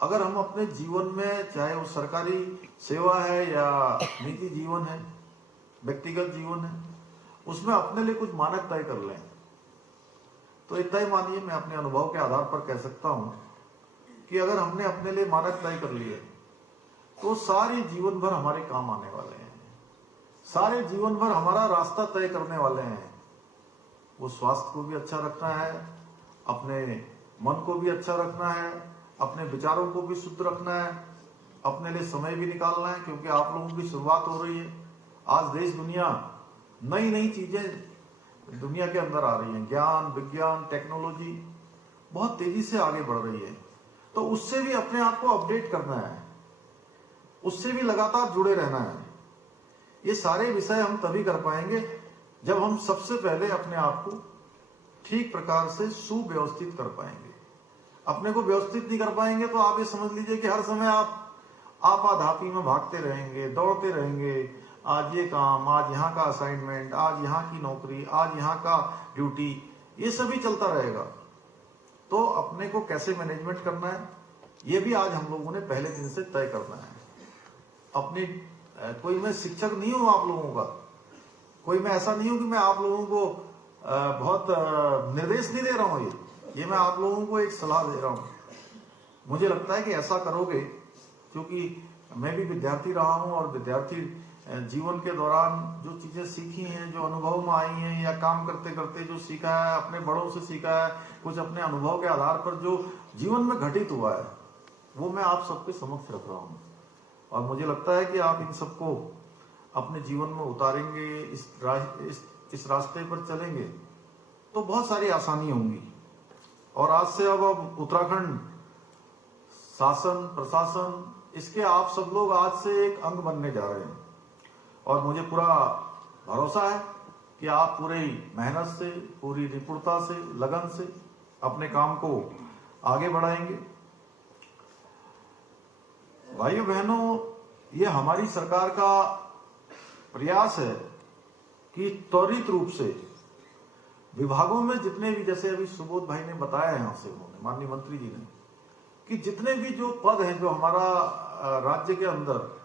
अगर हम अपने जीवन में, चाहे वो सरकारी सेवा है या निजी जीवन है, व्यक्तिगत जीवन है, उसमें अपने लिए कुछ मानक तय कर लें, तो एक तय मानिए, मैं अपने अनुभव के आधार पर कह सकता हूं कि अगर हमने अपने लिए मानक तय कर लिए तो सारे जीवन भर हमारे काम आने वाले हैं, सारे जीवन भर हमारा रास्ता तय करने वाले हैं। वो स्वास्थ्य को भी अच्छा रखना है, अपने मन को भी अच्छा रखना है, अपने विचारों को भी शुद्ध रखना है, अपने लिए समय भी निकालना है, क्योंकि आप लोगों की शुरुआत हो रही है। आज देश दुनिया नई नई चीजें दुनिया के अंदर आ रही हैं, ज्ञान, विज्ञान, टेक्नोलॉजी बहुत तेजी से आगे बढ़ रही है, तो उससे भी अपने आप को अपडेट करना है, उससे भी लगातार जुड़े रहना है। ये सारे विषय हम तभी कर पाएंगे जब हम सबसे पहले अपने आप को ठीक प्रकार से सुव्यवस्थित कर पाएंगे। अपने को व्यवस्थित नहीं कर पाएंगे तो आप ये समझ लीजिए कि हर समय आप आपाधापी में भागते रहेंगे, दौड़ते रहेंगे। आज ये काम, आज यहाँ का असाइनमेंट, आज यहाँ की नौकरी, आज यहाँ का ड्यूटी, ये सभी चलता रहेगा। तो अपने को कैसे मैनेजमेंट करना है, ये भी आज हम लोगों ने पहले दिन से तय करना है। अपने कोई मैं शिक्षक नहीं हूं आप लोगों का, कोई मैं ऐसा नहीं हूं कि मैं आप लोगों को बहुत निर्देश नहीं दे रहा हूं। ये मैं आप लोगों को एक सलाह दे रहा हूं। मुझे लगता है कि ऐसा करोगे, क्योंकि मैं भी विद्यार्थी रहा हूं और विद्यार्थी जीवन के दौरान जो चीजें सीखी हैं, जो अनुभव में आई हैं, या काम करते करते जो सीखा है, अपने बड़ों से सीखा है, कुछ अपने अनुभव के आधार पर जो जीवन में घटित हुआ है, वो मैं आप सबके समक्ष रख रहा हूं। और मुझे लगता है कि आप इन सबको अपने जीवन में उतारेंगे, इस रास्ते पर चलेंगे तो बहुत सारी आसानी होंगी। और आज से अब उत्तराखंड शासन प्रशासन इसके आप सब लोग आज से एक अंग बनने जा रहे हैं और मुझे पूरा भरोसा है कि आप पूरी मेहनत से, पूरी निपुणता से, लगन से अपने काम को आगे बढ़ाएंगे। भाइयों बहनों, ये हमारी सरकार का प्रयास है कि त्वरित रूप से विभागों में जितने भी, जैसे अभी सुबोध भाई ने बताया यहां से उन्होंने, माननीय मंत्री जी ने, कि जितने भी जो पद हैं जो हमारा राज्य के अंदर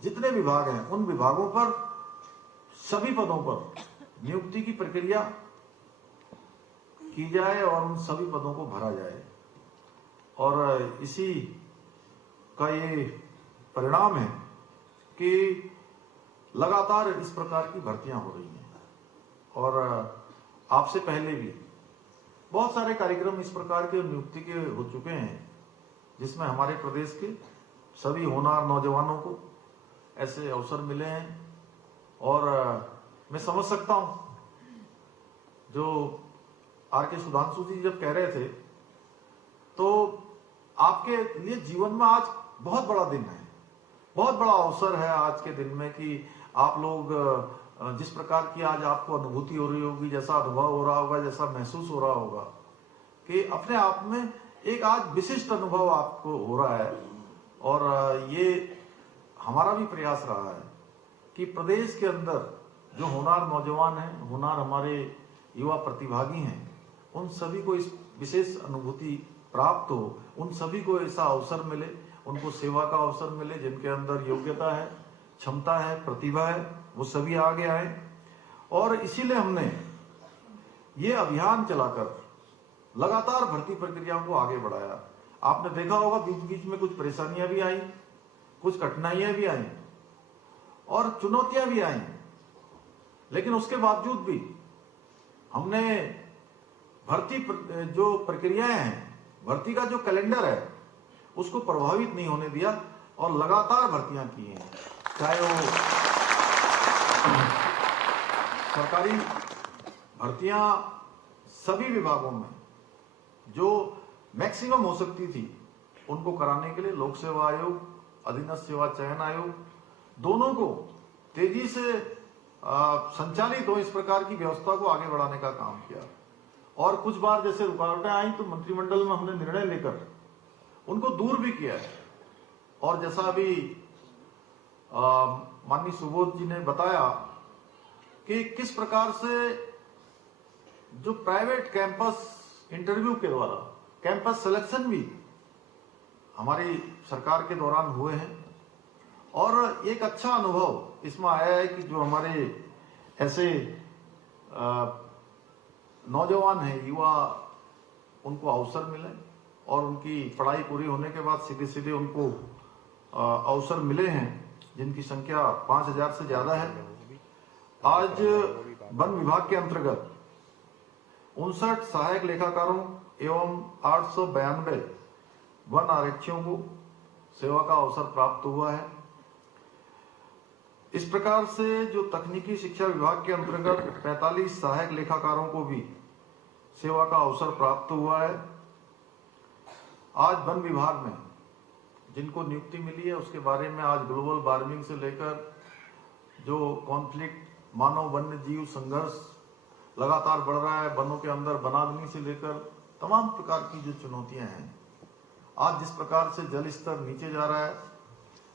जितने विभाग हैं उन विभागों पर, सभी पदों पर नियुक्ति की प्रक्रिया की जाए और उन सभी पदों को भरा जाए। और इसी का ये परिणाम है कि लगातार इस प्रकार की भर्तियां हो रही हैं। और आपसे पहले भी बहुत सारे कार्यक्रम इस प्रकार के नियुक्ति के हो चुके हैं जिसमें हमारे प्रदेश के सभी होनहार नौजवानों को ऐसे अवसर मिले हैं। और मैं समझ सकता हूं जो आर.के. सुधांशु जी जब कह रहे थे तो आपके लिए जीवन में आज बहुत बड़ा दिन है, बहुत बड़ा अवसर है आज के दिन में कि आप लोग जिस प्रकार की आज आपको अनुभूति हो रही होगी, जैसा अनुभव हो रहा होगा, जैसा महसूस हो रहा होगा कि अपने आप में एक आज विशिष्ट अनुभव आपको हो रहा है। और ये हमारा भी प्रयास रहा है कि प्रदेश के अंदर जो होनहार नौजवान हैं, होनहार हमारे युवा प्रतिभागी हैं, उन सभी को इस विशेष अनुभूति प्राप्त हो, उन सभी को ऐसा अवसर मिले, उनको सेवा का अवसर मिले, जिनके अंदर योग्यता है, क्षमता है, प्रतिभा है, वो सभी आगे आए। और इसीलिए हमने ये अभियान चलाकर लगातार भर्ती प्रक्रियाओं को आगे बढ़ाया। आपने देखा होगा बीच बीच में कुछ परेशानियां भी आई, कुछ कठिनाइयां भी आई और चुनौतियां भी आई, लेकिन उसके बावजूद भी हमने भर्ती जो प्रक्रियाएं हैं, भर्ती का जो कैलेंडर है उसको प्रभावित नहीं होने दिया और लगातार भर्तियां की हैं। चाहे वो सरकारी भर्तियां सभी विभागों में जो मैक्सिमम हो सकती थी उनको कराने के लिए लोक सेवा आयोग, अधीनस्थ सेवा चयन आयोग दोनों को तेजी से संचालित हो इस प्रकार की व्यवस्था को आगे बढ़ाने का काम किया। और कुछ बार जैसे रुकावटें आई तो मंत्रिमंडल में हमने निर्णय लेकर उनको दूर भी किया है। और जैसा अभी माननीय सुबोध जी ने बताया कि किस प्रकार से जो प्राइवेट कैंपस इंटरव्यू के द्वारा कैंपस सिलेक्शन भी हमारी सरकार के दौरान हुए हैं। और एक अच्छा अनुभव इसमें आया है कि जो हमारे ऐसे नौजवान हैं, युवा, उनको अवसर मिले और उनकी पढ़ाई पूरी होने के बाद सीधे सीधे उनको अवसर मिले हैं जिनकी संख्या 5000 से ज्यादा है। आज वन विभाग के अंतर्गत 59 सहायक लेखाकारों एवं 892 वन आरक्षियों को सेवा का अवसर प्राप्त हुआ है। इस प्रकार से जो तकनीकी शिक्षा विभाग के अंतर्गत 45 सहायक लेखाकारों को भी सेवा का अवसर प्राप्त हुआ है। आज वन विभाग में जिनको नियुक्ति मिली है उसके बारे में आज ग्लोबल वार्मिंग से लेकर जो कॉन्फ्लिक्ट, मानव वन्य जीव संघर्ष लगातार बढ़ रहा है, वनों के अंदर वनाग्नि से लेकर तमाम प्रकार की जो चुनौतियां हैं, आज जिस प्रकार से जल स्तर नीचे जा रहा है,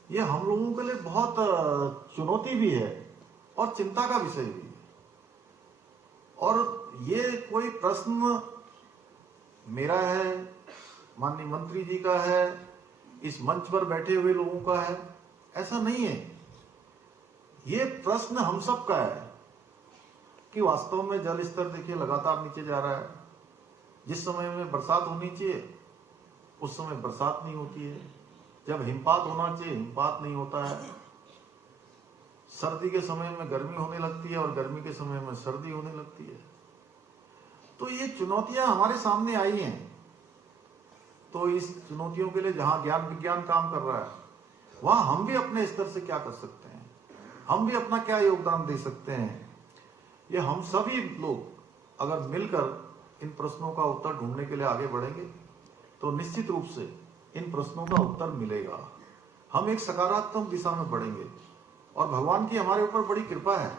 ये हम लोगों के लिए बहुत चुनौती भी है और चिंता का विषय भी है। और ये कोई प्रश्न मेरा है, माननीय मंत्री जी का है, इस मंच पर बैठे हुए लोगों का है, ऐसा नहीं है। ये प्रश्न हम सब का है कि वास्तव में जल स्तर देखिए लगातार नीचे जा रहा है। जिस समय में बरसात होनी चाहिए उस समय बरसात नहीं होती है, जब हिमपात होना चाहिए हिमपात नहीं होता है, सर्दी के समय में गर्मी होने लगती है और गर्मी के समय में सर्दी होने लगती है। तो ये चुनौतियां हमारे सामने आई हैं। तो इस चुनौतियों के लिए जहां ज्ञान विज्ञान काम कर रहा है वहां हम भी अपने स्तर से क्या कर सकते हैं। हम भी अपना क्या योगदान दे सकते हैं। ये हम सभी लोग अगर मिलकर इन प्रश्नों का उत्तर ढूंढने के लिए आगे बढ़ेंगे तो निश्चित रूप से इन प्रश्नों का उत्तर मिलेगा। हम एक सकारात्मक दिशा में बढ़ेंगे और भगवान की हमारे ऊपर बड़ी कृपा है,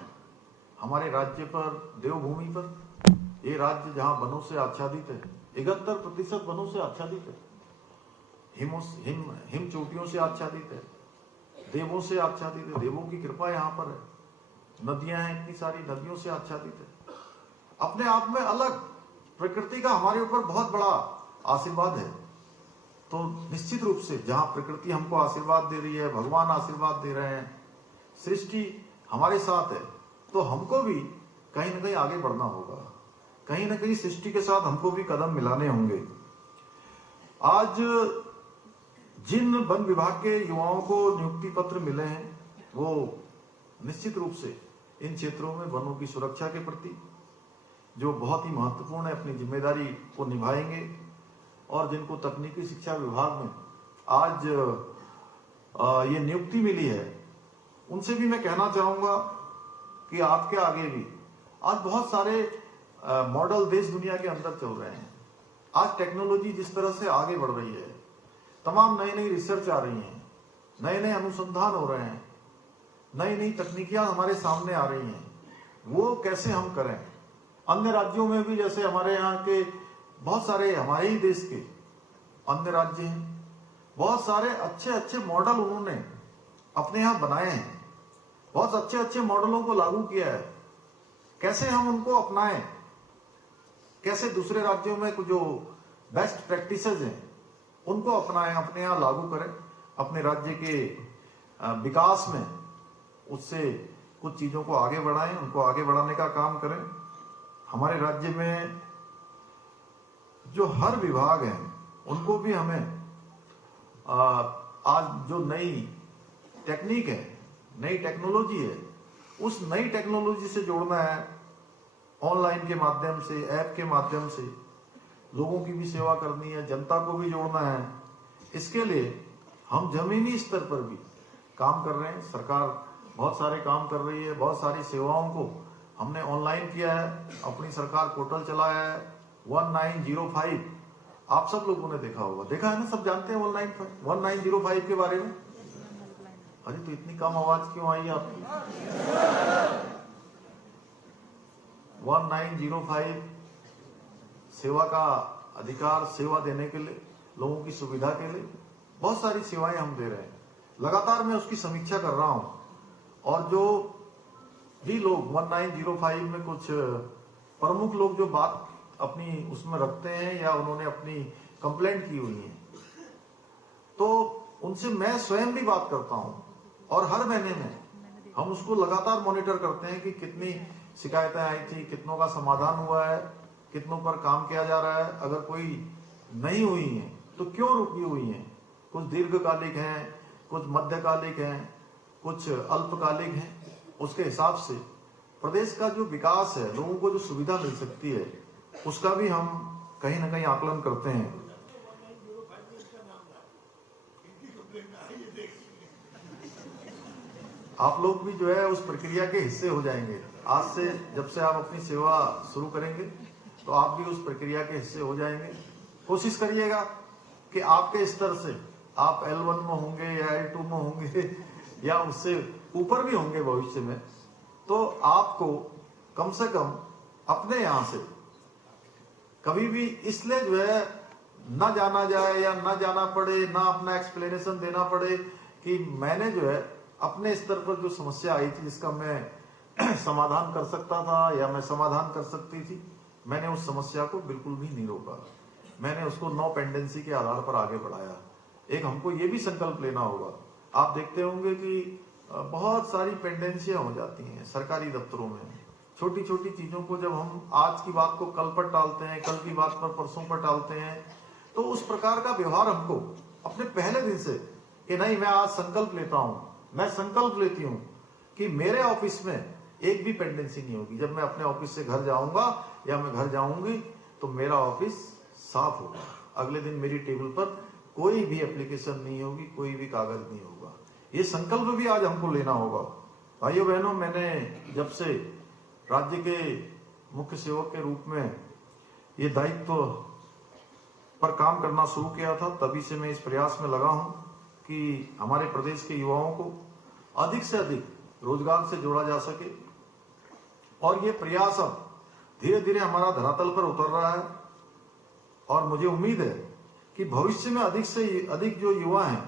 हमारे राज्य पर, देवभूमि पर। ये राज्य जहां वनों से आच्छादित है, 71% वनों से आच्छादित है, हिम चोटियों से आच्छादित है, देवों से आच्छादित है, देवों की कृपा यहाँ पर है। नदियां हैं इतनी सारी, नदियों से आच्छादित है। अपने आप में अलग प्रकृति का हमारे ऊपर बहुत बड़ा आशीर्वाद है। तो निश्चित रूप से जहां प्रकृति हमको आशीर्वाद दे रही है, भगवान आशीर्वाद दे रहे हैं, सृष्टि हमारे साथ है, तो हमको भी कहीं ना कहीं आगे बढ़ना होगा। कहीं ना कहीं सृष्टि के साथ हमको भी कदम मिलाने होंगे। आज जिन वन विभाग के युवाओं को नियुक्ति पत्र मिले हैं, वो निश्चित रूप से इन क्षेत्रों में वनों की सुरक्षा के प्रति जो बहुत ही महत्वपूर्ण है, अपनी जिम्मेदारी को निभाएंगे। और जिनको तकनीकी शिक्षा विभाग में आज ये नियुक्ति मिली है, उनसे भी मैं कहना चाहूंगा कि आपके आगे भी आज बहुत सारे मॉडल देश दुनिया के अंदर चल रहे हैं। आज टेक्नोलॉजी जिस तरह से आगे बढ़ रही है, तमाम नई नई रिसर्च आ रही हैं, नए नए अनुसंधान हो रहे हैं, नई नई तकनीकियां हमारे सामने आ रही हैं, वो कैसे हम करें। अन्य राज्यों में भी जैसे हमारे यहाँ के बहुत सारे, हमारे ही देश के अन्य राज्य हैं, बहुत सारे अच्छे अच्छे मॉडल उन्होंने अपने यहाँ बनाए हैं, बहुत अच्छे अच्छे मॉडलों को लागू किया है। कैसे हम उनको अपनाएं, कैसे दूसरे राज्यों में जो बेस्ट प्रैक्टिसेस हैं उनको अपनाएं, अपने यहाँ लागू करें, अपने राज्य के विकास में उससे कुछ चीजों को आगे बढ़ाएं, उनको आगे बढ़ाने का काम करें। हमारे राज्य में जो हर विभाग है उनको भी हमें आज जो नई टेक्निक है, नई टेक्नोलॉजी है, उस नई टेक्नोलॉजी से जोड़ना है। ऑनलाइन के माध्यम से, ऐप के माध्यम से लोगों की भी सेवा करनी है, जनता को भी जोड़ना है। इसके लिए हम जमीनी स्तर पर भी काम कर रहे हैं। सरकार बहुत सारे काम कर रही है, बहुत सारी सेवाओं को हमने ऑनलाइन किया है। अपनी सरकार पोर्टल चलाया है 1905, आप सब लोगों ने देखा होगा, देखा है ना, सब जानते हैं 1905 के बारे में। अरे तो इतनी कम आवाज क्यों आई आपकी? 1905 सेवा का अधिकार, सेवा देने के लिए, लोगों की सुविधा के लिए बहुत सारी सेवाएं हम दे रहे हैं। लगातार मैं उसकी समीक्षा कर रहा हूं और जो भी लोग 1905 में कुछ प्रमुख लोग जो बात अपनी उसमें रखते हैं या उन्होंने अपनी कंप्लेंट की हुई है, तो उनसे मैं स्वयं भी बात करता हूं और हर महीने में हम उसको लगातार मॉनिटर करते हैं कि कितनी शिकायतें आई थी, कितनों का समाधान हुआ है, कितनों पर काम किया जा रहा है। अगर कोई नहीं हुई है तो क्यों रुकी हुई है, कुछ दीर्घकालिक हैं, कुछ मध्यकालिक हैं, कुछ अल्पकालिक हैं। उसके हिसाब से प्रदेश का जो विकास है, लोगों को जो सुविधा मिल सकती है, उसका भी हम कहीं ना कहीं आकलन करते हैं। आप लोग भी जो है उस प्रक्रिया के हिस्से हो जाएंगे। आज से जब से आप अपनी सेवा शुरू करेंगे तो आप भी उस प्रक्रिया के हिस्से हो जाएंगे। कोशिश करिएगा कि आपके स्तर से आप L1 में होंगे या L2 में होंगे या उससे ऊपर भी होंगे भविष्य में, तो आपको कम से कम अपने यहां से कभी भी इसलिए जो है ना जाना जाए या ना जाना पड़े, ना अपना एक्सप्लेनेशन देना पड़े कि मैंने जो है अपने स्तर पर जो समस्या आई थी जिसका मैं समाधान कर सकता था या मैं समाधान कर सकती थी, मैंने उस समस्या को बिल्कुल भी नहीं रोका। मैंने उसको नो पेंडेंसी के आधार पर आगे बढ़ाया। एक हमको ये भी संकल्प लेना होगा। आप देखते होंगे कि बहुत सारी पेंडेंसियां हो जाती हैं सरकारी दफ्तरों में। छोटी छोटी चीजों को जब हम आज की बात को कल पर टालते हैं, कल की बात पर परसों पर टालते हैं, तो उस प्रकार का व्यवहार हमको अपने पहले दिन से कि नहीं, मैं आज संकल्प लेता हूं, मैं संकल्प लेती हूं कि मेरे ऑफिस में एक भी पेंडेंसी नहीं होगी। जब मैं अपने ऑफिस से घर जाऊंगा या मैं घर जाऊंगी तो मेरा ऑफिस साफ होगा। अगले दिन मेरी टेबल पर कोई भी एप्लीकेशन नहीं होगी, कोई भी कागज नहीं होगा। ये संकल्प भी आज हमको लेना होगा भाइयों बहनों, मैंने जब से राज्य के मुख्य सेवक के रूप में ये दायित्व पर काम करना शुरू किया था, तभी से मैं इस प्रयास में लगा हूं कि हमारे प्रदेश के युवाओं को अधिक से अधिक रोजगार से जोड़ा जा सके। और ये प्रयास अब धीरे धीरे हमारा धरातल पर उतर रहा है और मुझे उम्मीद है कि भविष्य में अधिक से अधिक जो युवा हैं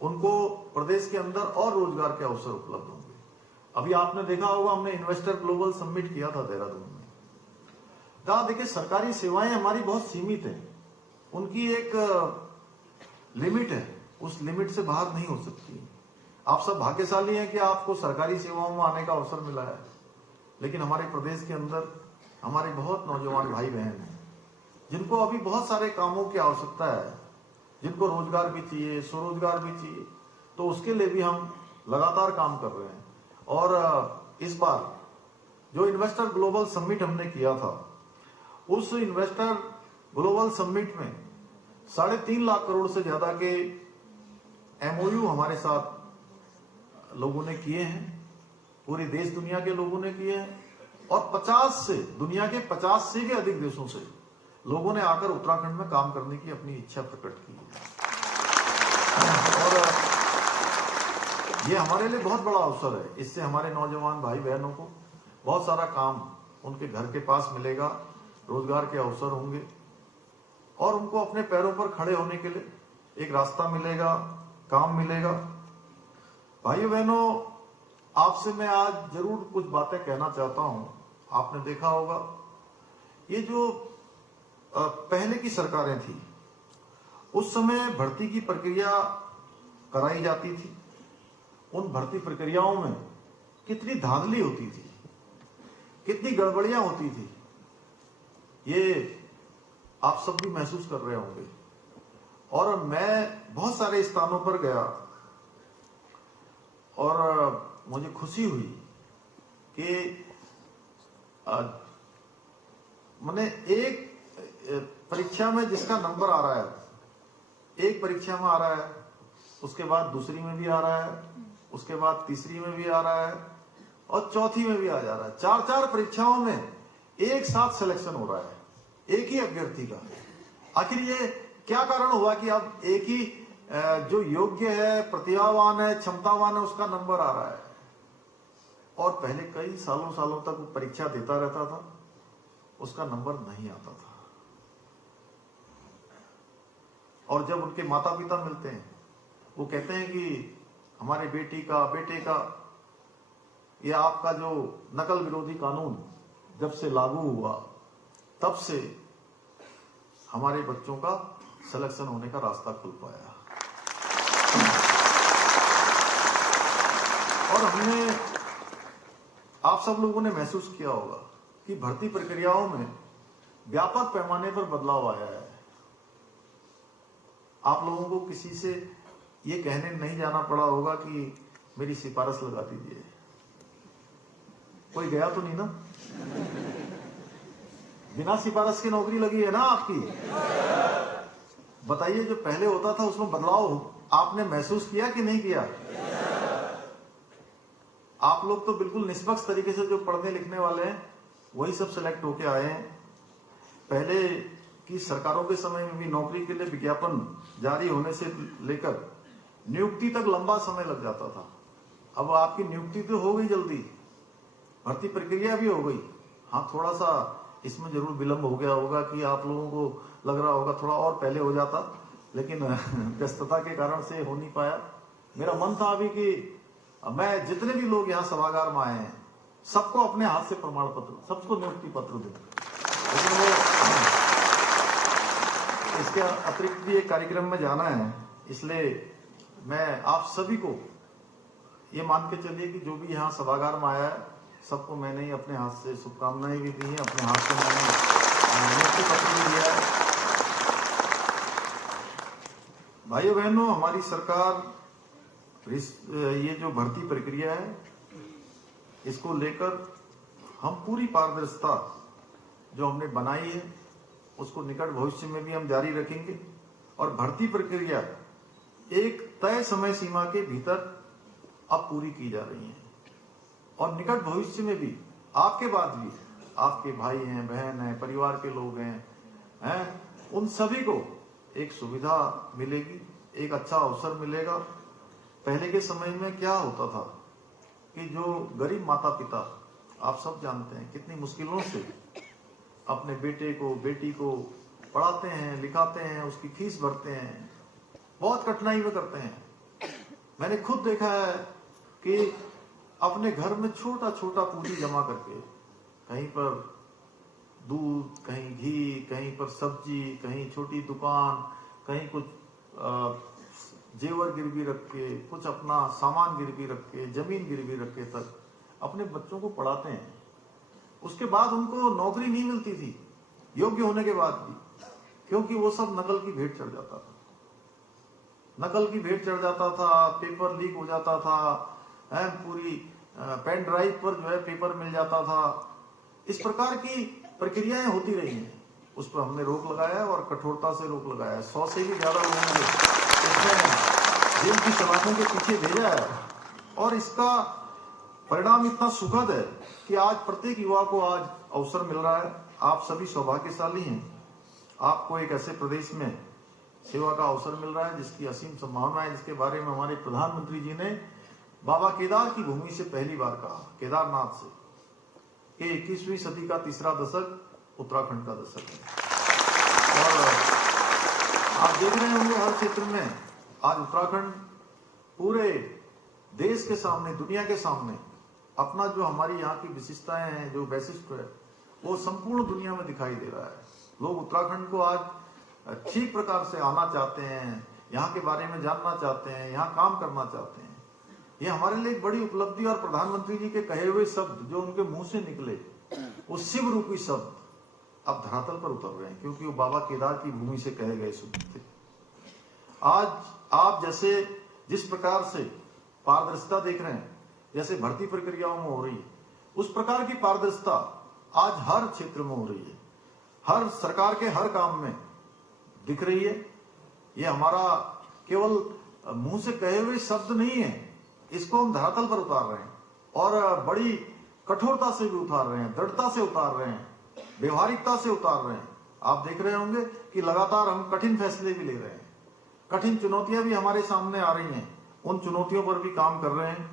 उनको प्रदेश के अंदर और रोजगार के अवसर उपलब्ध होंगे। अभी आपने देखा होगा, हमने इन्वेस्टर ग्लोबल समिट किया था देहरादून में। कहा देखिए, सरकारी सेवाएं हमारी बहुत सीमित है, उनकी एक लिमिट है, उस लिमिट से बाहर नहीं हो सकती। आप सब भाग्यशाली हैं कि आपको सरकारी सेवाओं में आने का अवसर मिला है, लेकिन हमारे प्रदेश के अंदर हमारे बहुत नौजवान भाई बहन हैं जिनको अभी बहुत सारे कामों की आवश्यकता है, जिनको रोजगार भी चाहिए, स्वरोजगार भी चाहिए। तो उसके लिए भी हम लगातार काम कर रहे हैं। और इस बार जो इन्वेस्टर ग्लोबल समिट हमने किया था, उस इन्वेस्टर ग्लोबल समिट में 3.5 लाख करोड़ से ज्यादा के MOU हमारे साथ लोगों ने किए हैं, पूरे देश दुनिया के लोगों ने किए हैं। और दुनिया के 50 से भी अधिक देशों से लोगों ने आकर उत्तराखंड में काम करने की अपनी इच्छा प्रकट की है। और ये हमारे लिए बहुत बड़ा अवसर है। इससे हमारे नौजवान भाई बहनों को बहुत सारा काम उनके घर के पास मिलेगा, रोजगार के अवसर होंगे और उनको अपने पैरों पर खड़े होने के लिए एक रास्ता मिलेगा, काम मिलेगा। भाइयों बहनों, आपसे मैं आज जरूर कुछ बातें कहना चाहता हूं। आपने देखा होगा, ये जो पहले की सरकारें थी, उस समय भर्ती की प्रक्रिया कराई जाती थी। उन भर्ती प्रक्रियाओं में कितनी धांधली होती थी, कितनी गड़बड़ियां होती थी, ये आप सब भी महसूस कर रहे होंगे। और मैं बहुत सारे स्थानों पर गया और मुझे खुशी हुई कि मैंने एक परीक्षा में जिसका नंबर आ रहा है, एक परीक्षा में आ रहा है, उसके बाद दूसरी में भी आ रहा है, उसके बाद तीसरी में भी आ रहा है और चौथी में भी आ जा रहा है। 4 परीक्षाओं में एक साथ सिलेक्शन हो रहा है, एक ही अभ्यर्थी का। आखिर ये क्या कारण हुआ कि अब एक ही जो योग्य है, प्रतिभावान है, क्षमतावान है, उसका नंबर आ रहा है। और पहले कई सालों तक वो परीक्षा देता रहता था, उसका नंबर नहीं आता था। और जब उनके माता पिता मिलते हैं, वो कहते हैं कि हमारे बेटे का ये आपका जो नकल विरोधी कानून जब से लागू हुआ, तब से हमारे बच्चों का सिलेक्शन होने का रास्ता खुल पाया। और हमने, आप सब लोगों ने महसूस किया होगा कि भर्ती प्रक्रियाओं में व्यापक पैमाने पर बदलाव आया है। आप लोगों को किसी से ये कहने नहीं जाना पड़ा होगा कि मेरी सिफारिश लगा दीजिए। कोई गया तो नहीं ना? बिना सिफारिश की नौकरी लगी है ना आपकी? बताइए, जो पहले होता था उसमें बदलाव आपने महसूस किया कि नहीं किया? आप लोग तो बिल्कुल निष्पक्ष तरीके से जो पढ़ने लिखने वाले हैं वही सब सिलेक्ट होके आए हैं। पहले की सरकारों के समय में भी नौकरी के लिए विज्ञापन जारी होने से लेकर नियुक्ति तक लंबा समय लग जाता था। अब आपकी नियुक्ति तो हो गई जल्दी, भर्ती प्रक्रिया भी हो गई। हाँ, थोड़ा सा इसमें जरूर विलंब हो गया होगा कि आप लोगों को लग रहा होगा थोड़ा और पहले हो जाता, लेकिन व्यस्तता के कारण से हो नहीं पाया। मेरा मन था अभी कि मैं जितने भी लोग यहाँ सभागार में आए हैं सबको अपने हाथ से प्रमाण पत्र, सबको नियुक्ति पत्र दूं, लेकिन वो इसके अतिरिक्त भी एक कार्यक्रम में जाना है। इसलिए मैं आप सभी को ये मान के चलिए कि जो भी यहाँ सभागार में आया है सबको मैंने ही अपने हाथ से शुभकामनाएं भी दी हैं, अपने हाथ से मैंने नियुक्ति पत्र भी दिया है। भाइयों बहनों, हमारी सरकार ये जो भर्ती प्रक्रिया है इसको लेकर हम पूरी पारदर्शिता जो हमने बनाई है उसको निकट भविष्य में भी हम जारी रखेंगे। और भर्ती प्रक्रिया एक तय समय सीमा के भीतर अब पूरी की जा रही है। और निकट भविष्य में भी आपके बाद भी आपके भाई हैं, बहन हैं, परिवार के लोग हैं, उन सभी को एक सुविधा मिलेगी, एक अच्छा अवसर मिलेगा। पहले के समय में क्या होता था कि जो गरीब माता पिता, आप सब जानते हैं कितनी मुश्किलों से अपने बेटे को बेटी को पढ़ाते हैं, लिखाते हैं, उसकी फीस भरते हैं, बहुत कठिनाई में करते हैं। मैंने खुद देखा है कि अपने घर में छोटा छोटा पूंजी जमा करके कहीं पर दूध, कहीं घी, कहीं पर सब्जी, कहीं छोटी दुकान, कहीं कुछ जेवर गिरवी रख के, कुछ अपना सामान गिरवी रख के, जमीन गिरवी रख के तक अपने बच्चों को पढ़ाते हैं। उसके बाद उनको नौकरी नहीं मिलती थी योग्य होने के बाद भी, क्योंकि वो सब नकल की भेंट चढ़ जाता था, नकल की भेंट चढ़ जाता था, पेपर लीक हो जाता था, पूरी पेन ड्राइव पर जो है पेपर मिल जाता था। इस प्रकार की प्रक्रियाएं होती रही हैं। उस पर हमने रोक लगाया और कठोरता से रोक लगाया। 100 से भी ज्यादा लोगों को इसमें जेल की सलाखों के पीछे भेजा है और इसका परिणाम इतना सुखद है कि आज प्रत्येक युवा को आज अवसर मिल रहा है। आप सभी सौभाग्यशाली हैं, आपको एक ऐसे प्रदेश में सेवा का अवसर मिल रहा है जिसकी असीम संभावना है, जिसके बारे में हमारे प्रधानमंत्री जी ने बाबा केदार की भूमि से पहली बार कहा, केदारनाथ से, कि 21वीं सदी का तीसरा दशक उत्तराखंड का दशक है। और आप देख रहे होंगे हर क्षेत्र में आज उत्तराखंड पूरे देश के सामने, दुनिया के सामने अपना जो हमारी यहाँ की विशिष्टताएं हैं, जो वैशिष्ट्य है, वो संपूर्ण दुनिया में दिखाई दे रहा है। लोग उत्तराखंड को आज ठीक प्रकार से आना चाहते हैं, यहाँ के बारे में जानना चाहते हैं, यहाँ काम करना चाहते हैं। ये हमारे लिए एक बड़ी उपलब्धि और प्रधानमंत्री जी के कहे हुए शब्द जो उनके मुंह से निकले, वो शिव रूपी शब्द अब धरातल पर उतर रहे हैं, क्योंकि वो बाबा केदार की भूमि से कहे गए शब्द थे। आज आप जैसे जिस प्रकार से पारदर्शिता देख रहे हैं, जैसे भर्ती प्रक्रियाओं में हो रही है, उस प्रकार की पारदर्शिता आज हर क्षेत्र में हो रही है, हर सरकार के हर काम में दिख रही है। ये हमारा केवल मुंह से कहे हुए शब्द नहीं है, इसको हम धरातल पर उतार रहे हैं और बड़ी कठोरता से भी उतार रहे हैं, दृढ़ता से उतार रहे हैं, व्यवहारिकता से उतार रहे हैं। आप देख रहे होंगे कि लगातार हम कठिन फैसले भी ले रहे हैं, कठिन चुनौतियां भी हमारे सामने आ रही हैं, उन चुनौतियों पर भी काम कर रहे हैं।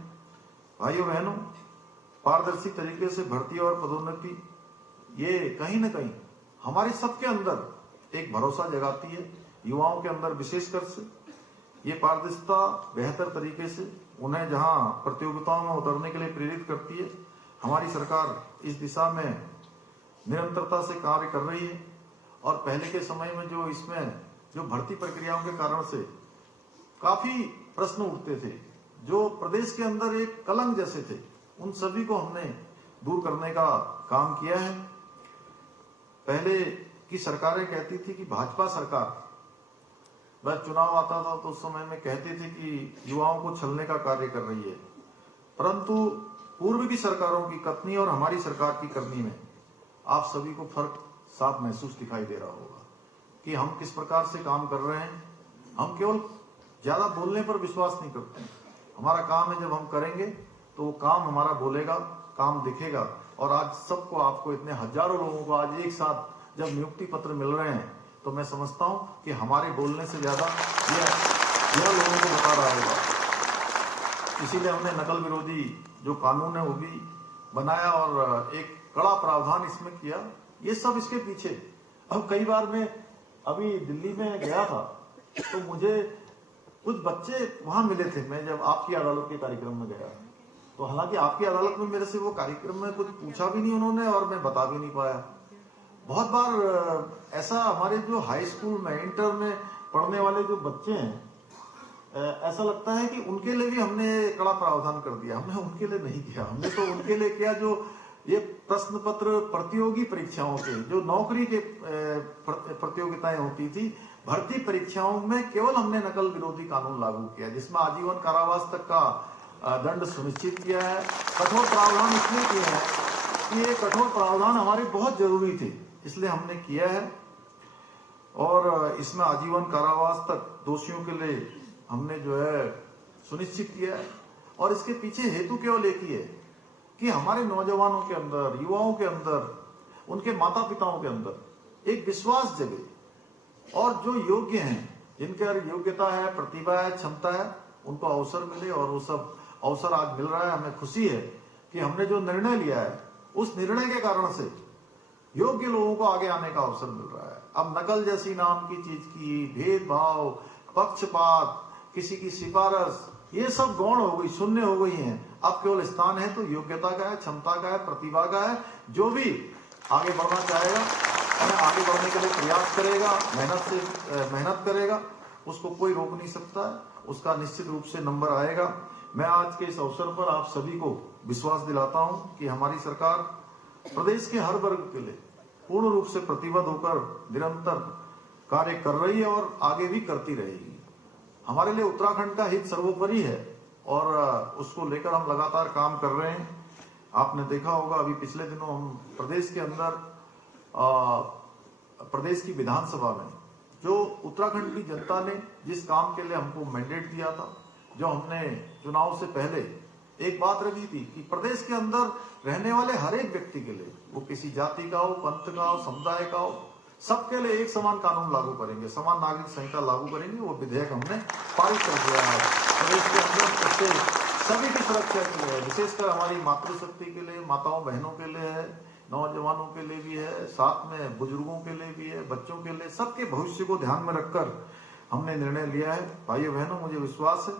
भाइयों बहनों, पारदर्शी तरीके से भर्ती और पदोन्नति ये कहीं ना कहीं हमारे सबके अंदर एक भरोसा जगाती है, युवाओं के अंदर विशेषकर से ये पारदर्शिता बेहतर तरीके से उन्हें जहां प्रतियोगिताओं में उतरने के लिए प्रेरित करती है। हमारी सरकार इस दिशा में निरंतरता से कार्य कर रही है और पहले के समय में जो इसमें जो भर्ती प्रक्रियाओं के कारण से काफी प्रश्न उठते थे, जो प्रदेश के अंदर एक कलंक जैसे थे, उन सभी को हमने दूर करने का काम किया है। पहले की सरकारें कहती थी कि भाजपा सरकार, बस चुनाव आता था तो उस समय में कहते थे कि युवाओं को छलने का कार्य कर रही है, परंतु पूर्व की सरकारों की कथनी और हमारी सरकार की करनी में आप सभी को फर्क साफ महसूस दिखाई दे रहा होगा कि हम किस प्रकार से काम कर रहे हैं। हम केवल ज्यादा बोलने पर विश्वास नहीं करते हैं, हमारा काम है जब हम करेंगे तो वो काम हमारा बोलेगा, काम दिखेगा। और आज सबको, आपको इतने हजारों लोगों को आज एक साथ जब नियुक्ति पत्र मिल रहे हैं तो मैं समझता हूं कि हमारे बोलने से ज्यादा ये लोगों को बता रहा होगा। इसीलिए हमने नकल विरोधी जो कानून है वो भी बनाया और एक कड़ा प्रावधान इसमें किया। ये सब इसके पीछे। अब कई बार मैं अभी दिल्ली में गया था तो मुझे कुछ बच्चे वहां मिले थे, मैं जब आपकी अदालत के कार्यक्रम में गया, तो हालांकि आपकी अदालत में मेरे से वो कार्यक्रम में कुछ पूछा भी नहीं उन्होंने और मैं बता भी नहीं पाया। बहुत बार ऐसा हमारे जो हाई स्कूल में, इंटर में पढ़ने वाले जो बच्चे हैं, ऐसा लगता है कि उनके लिए भी हमने कड़ा प्रावधान कर दिया। हमने उनके लिए नहीं किया, हमने तो उनके लिए किया जो ये प्रश्न पत्र प्रतियोगी परीक्षाओं के, जो नौकरी के प्रतियोगिताएं होती थी, भर्ती परीक्षाओं में केवल हमने नकल विरोधी कानून लागू किया, जिसमें आजीवन कारावास तक का दंड सुनिश्चित किया है। कठोर प्रावधान इसलिए किए हैं कि ये कठोर प्रावधान हमारे बहुत जरूरी थे, इसलिए हमने किया है। और इसमें आजीवन कारावास तक दोषियों के लिए हमने जो है सुनिश्चित किया है। और इसके पीछे हेतु केवल एक ही है कि हमारे नौजवानों के अंदर, युवाओं के अंदर, उनके माता पिताओं के अंदर एक विश्वास जगे और जो योग्य हैं, जिनके अंदर योग्यता है, प्रतिभा है, क्षमता है, उनको अवसर मिले। और वो सब अवसर आज मिल रहा है। हमें खुशी है कि हमने जो निर्णय लिया है उस निर्णय के कारण से योग्य लोगों को आगे आने का अवसर मिल रहा है। अब नकल जैसी नाम की चीज की, भेदभाव, पक्षपात, किसी की सिफारिश, ये सब गौण हो गई, शून्य हो गई हैं। अब केवल स्थान है तो योग्यता का है, क्षमता का है, प्रतिभा का है। जो भी आगे बढ़ना चाहेगा, आगे बढ़ने के लिए प्रयास करेगा, मेहनत करेगा, उसको कोई रोक नहीं सकता है। उसका निश्चित रूप से नंबर आएगा। मैं आज के इस अवसर पर आप सभी को विश्वास दिलाता हूं कि हमारी सरकार प्रदेश के हर वर्ग के लिए पूर्ण रूप से प्रतिबद्ध होकर निरंतर कार्य कर रही है और आगे भी करती रहेगी। हमारे लिए उत्तराखंड का हित सर्वोपरि है और उसको लेकर हम लगातार काम कर रहे हैं। आपने देखा होगा अभी पिछले दिनों हम प्रदेश के अंदर प्रदेश की विधानसभा में जो उत्तराखंड की जनता ने जिस काम के लिए हमको मैंडेट दिया था, जो हमने चुनाव से पहले एक बात रखी थी कि प्रदेश के अंदर रहने वाले हर एक व्यक्ति के लिए, वो किसी जाति का हो, पंथ का हो, समुदाय का हो, सबके लिए एक समान कानून लागू करेंगे, समान नागरिक संहिता लागू करेंगे। वो विधेयक हमने पारित कर दिया है प्रदेश के अंदर। उससे सभी की सुरक्षा के लिए, विशेषकर हमारी मातृशक्ति के लिए, माताओं बहनों के लिए है, नौजवानों के लिए भी है, साथ में बुजुर्गों के लिए भी है, बच्चों के लिए, सबके भविष्य को ध्यान में रखकर हमने निर्णय लिया है। भाइयों बहनों, मुझे विश्वास है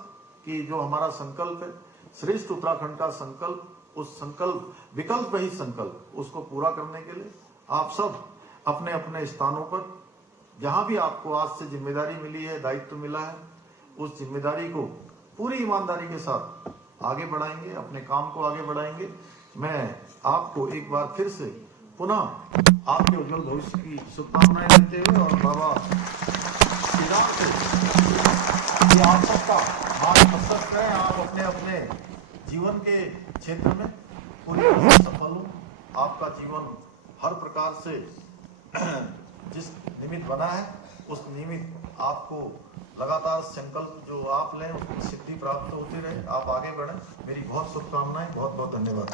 कि जो हमारा संकल्प है, श्रेष्ठ उत्तराखंड का संकल्प, उस संकल्प, विकल्प वही संकल्प, उसको पूरा करने के लिए आप सब अपने अपने स्थानों पर जहां भी आपको आज से जिम्मेदारी मिली है, दायित्व मिला है, उस जिम्मेदारी को पूरी ईमानदारी के साथ आगे बढ़ाएंगे, अपने काम को आगे बढ़ाएंगे। मैं आपको एक बार फिर से पुनः आपके उज्जवल भविष्य की शुभकामनाएं देते हुए और बाबा श्री राम से कि आप सबका हाथ मस्तक करें, आप अपने अपने जीवन के क्षेत्र में पूरी तरह से सफल हो। आपका जीवन हर प्रकार से जिस निमित्त बना है, उस निमित्त आपको लगातार संकल्प जो आप लें उसकी सिद्धि प्राप्त होती रहे, आप आगे बढ़ें। मेरी बहुत शुभकामनाएं, बहुत बहुत धन्यवाद।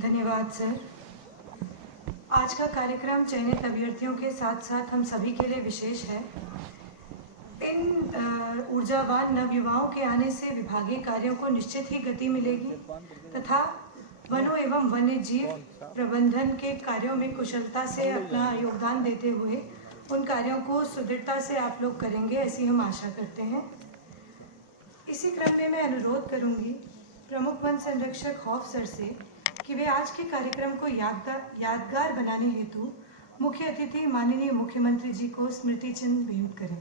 धन्यवाद सर। आज का कार्यक्रम चयनित अभ्यर्थियों के साथ साथ हम सभी के लिए विशेष है। इन ऊर्जावान नवयुवाओं के आने से विभागीय कार्यों को निश्चित ही गति मिलेगी तथा वनों एवं वन्य जीव प्रबंधन के कार्यों में कुशलता से अपना योगदान देते हुए उन कार्यों को सुदृढ़ता से आप लोग करेंगे, ऐसी हम आशा करते हैं। इसी क्रम में मैं अनुरोध करूंगी प्रमुख वन संरक्षक खौफ सर से कि वे आज के कार्यक्रम को यादगार बनाने हेतु मुख्य अतिथि माननीय मुख्यमंत्री जी को स्मृति चिन्ह भेंट करें।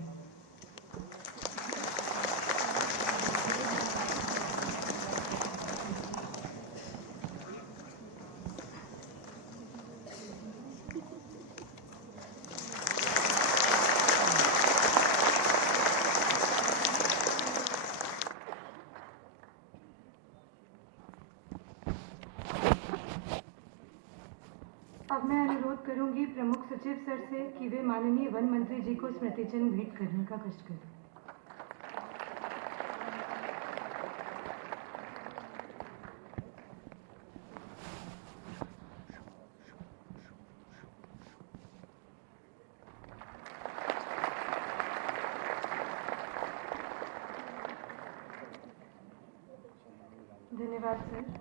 अब मैं अनुरोध करूंगी प्रमुख सचिव सर से कि वे माननीय वन मंत्री जी को स्मृति चिन्ह भेंट करने का कष्ट करें। धन्यवाद सर।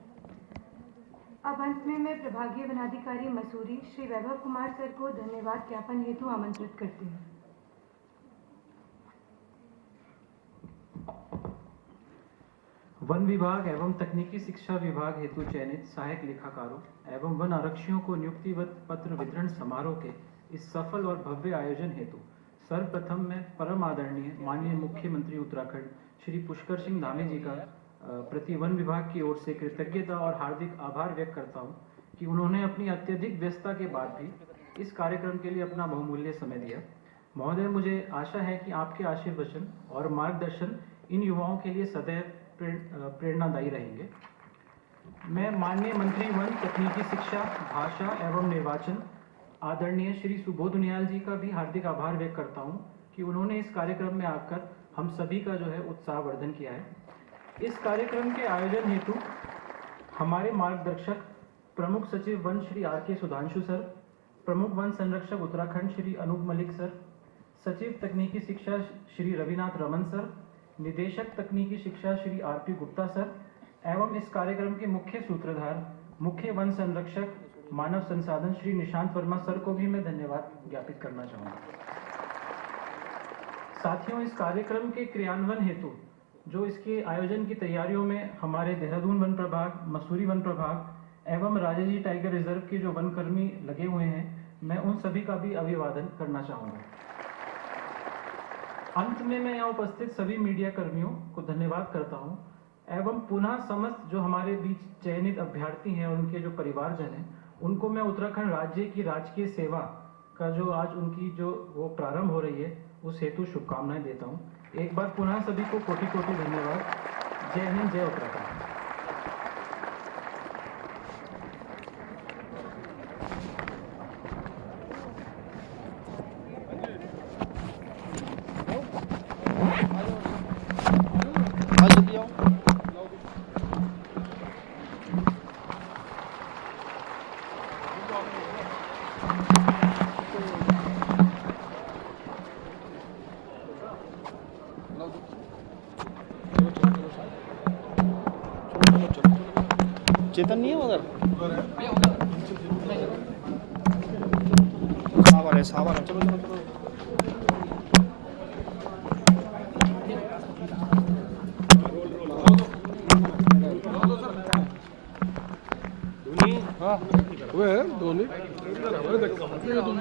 अब अंत में मैं प्रभागीय वनाधिकारी मसूरी श्री वैभव कुमार सर को धन्यवाद ज्ञापन हेतु आमंत्रित करती हूँ। वन विभाग एवं तकनीकी शिक्षा विभाग हेतु चयनित सहायक लेखाकारों एवं वन आरक्षियों को नियुक्ति पत्र वितरण समारोह के इस सफल और भव्य आयोजन हेतु सर्वप्रथम मैं परम आदरणीय माननीय मुख्यमंत्री उत्तराखंड श्री पुष्कर सिंह धामी जी का प्रति वन विभाग की ओर से कृतज्ञता और हार्दिक आभार व्यक्त करता हूं कि उन्होंने अपनी अत्यधिक व्यस्तता के बाद भी इस कार्यक्रम के लिए अपना बहुमूल्य समय दिया। महोदय, मुझे आशा है कि आपके आशीर्वचन और मार्गदर्शन इन युवाओं के लिए सदैव प्रेरणादायी रहेंगे। मैं माननीय मंत्री वन, तकनीकी शिक्षा, भाषा एवं निर्वाचन आदरणीय श्री सुबोध उनियाल जी का भी हार्दिक आभार व्यक्त करता हूं कि उन्होंने इस कार्यक्रम में आकर हम सभी का जो है उत्साहवर्धन किया है। इस कार्यक्रम के आयोजन हेतु हमारे मार्गदर्शक प्रमुख सचिव one Shri R.K. Sudhanshu sir, प्रमुख वन संरक्षक उत्तराखंड श्री अनूप मलिक सर, सचिव तकनीकी शिक्षा श्री रविनाथ रमन सर, निदेशक तकनीकी शिक्षा श्री R.P. गुप्ता सर एवं इस कार्यक्रम के मुख्य सूत्रधार मुख्य वन संरक्षक मानव संसाधन श्री निशांत वर्मा सर को भी मैं धन्यवाद ज्ञापित करना चाहूँगा। साथियों, इस कार्यक्रम के क्रियान्वयन हेतु जो इसके आयोजन की तैयारियों में हमारे देहरादून वन प्रभाग, मसूरी वन प्रभाग एवं राजाजी टाइगर रिजर्व के जो वनकर्मी लगे हुए हैं, मैं उन सभी का भी अभिवादन करना चाहूँगा। अंत में मैं यहाँ उपस्थित सभी मीडिया कर्मियों को धन्यवाद करता हूँ एवं पुनः समस्त जो हमारे बीच चयनित अभ्यर्थी हैं और उनके जो परिवारजन हैं, उनको मैं उत्तराखंड राज्य की राजकीय सेवा का जो आज उनकी जो वो प्रारंभ हो रही है उस हेतु शुभकामनाएं देता हूँ। एक बार पुनः सभी को कोटि कोटि धन्यवाद। जय हिंद, जय उत्तराखंड। चेतन नहीं है उधर? सावर है, चलो चलो चलो। हाँ वे धोनी तुम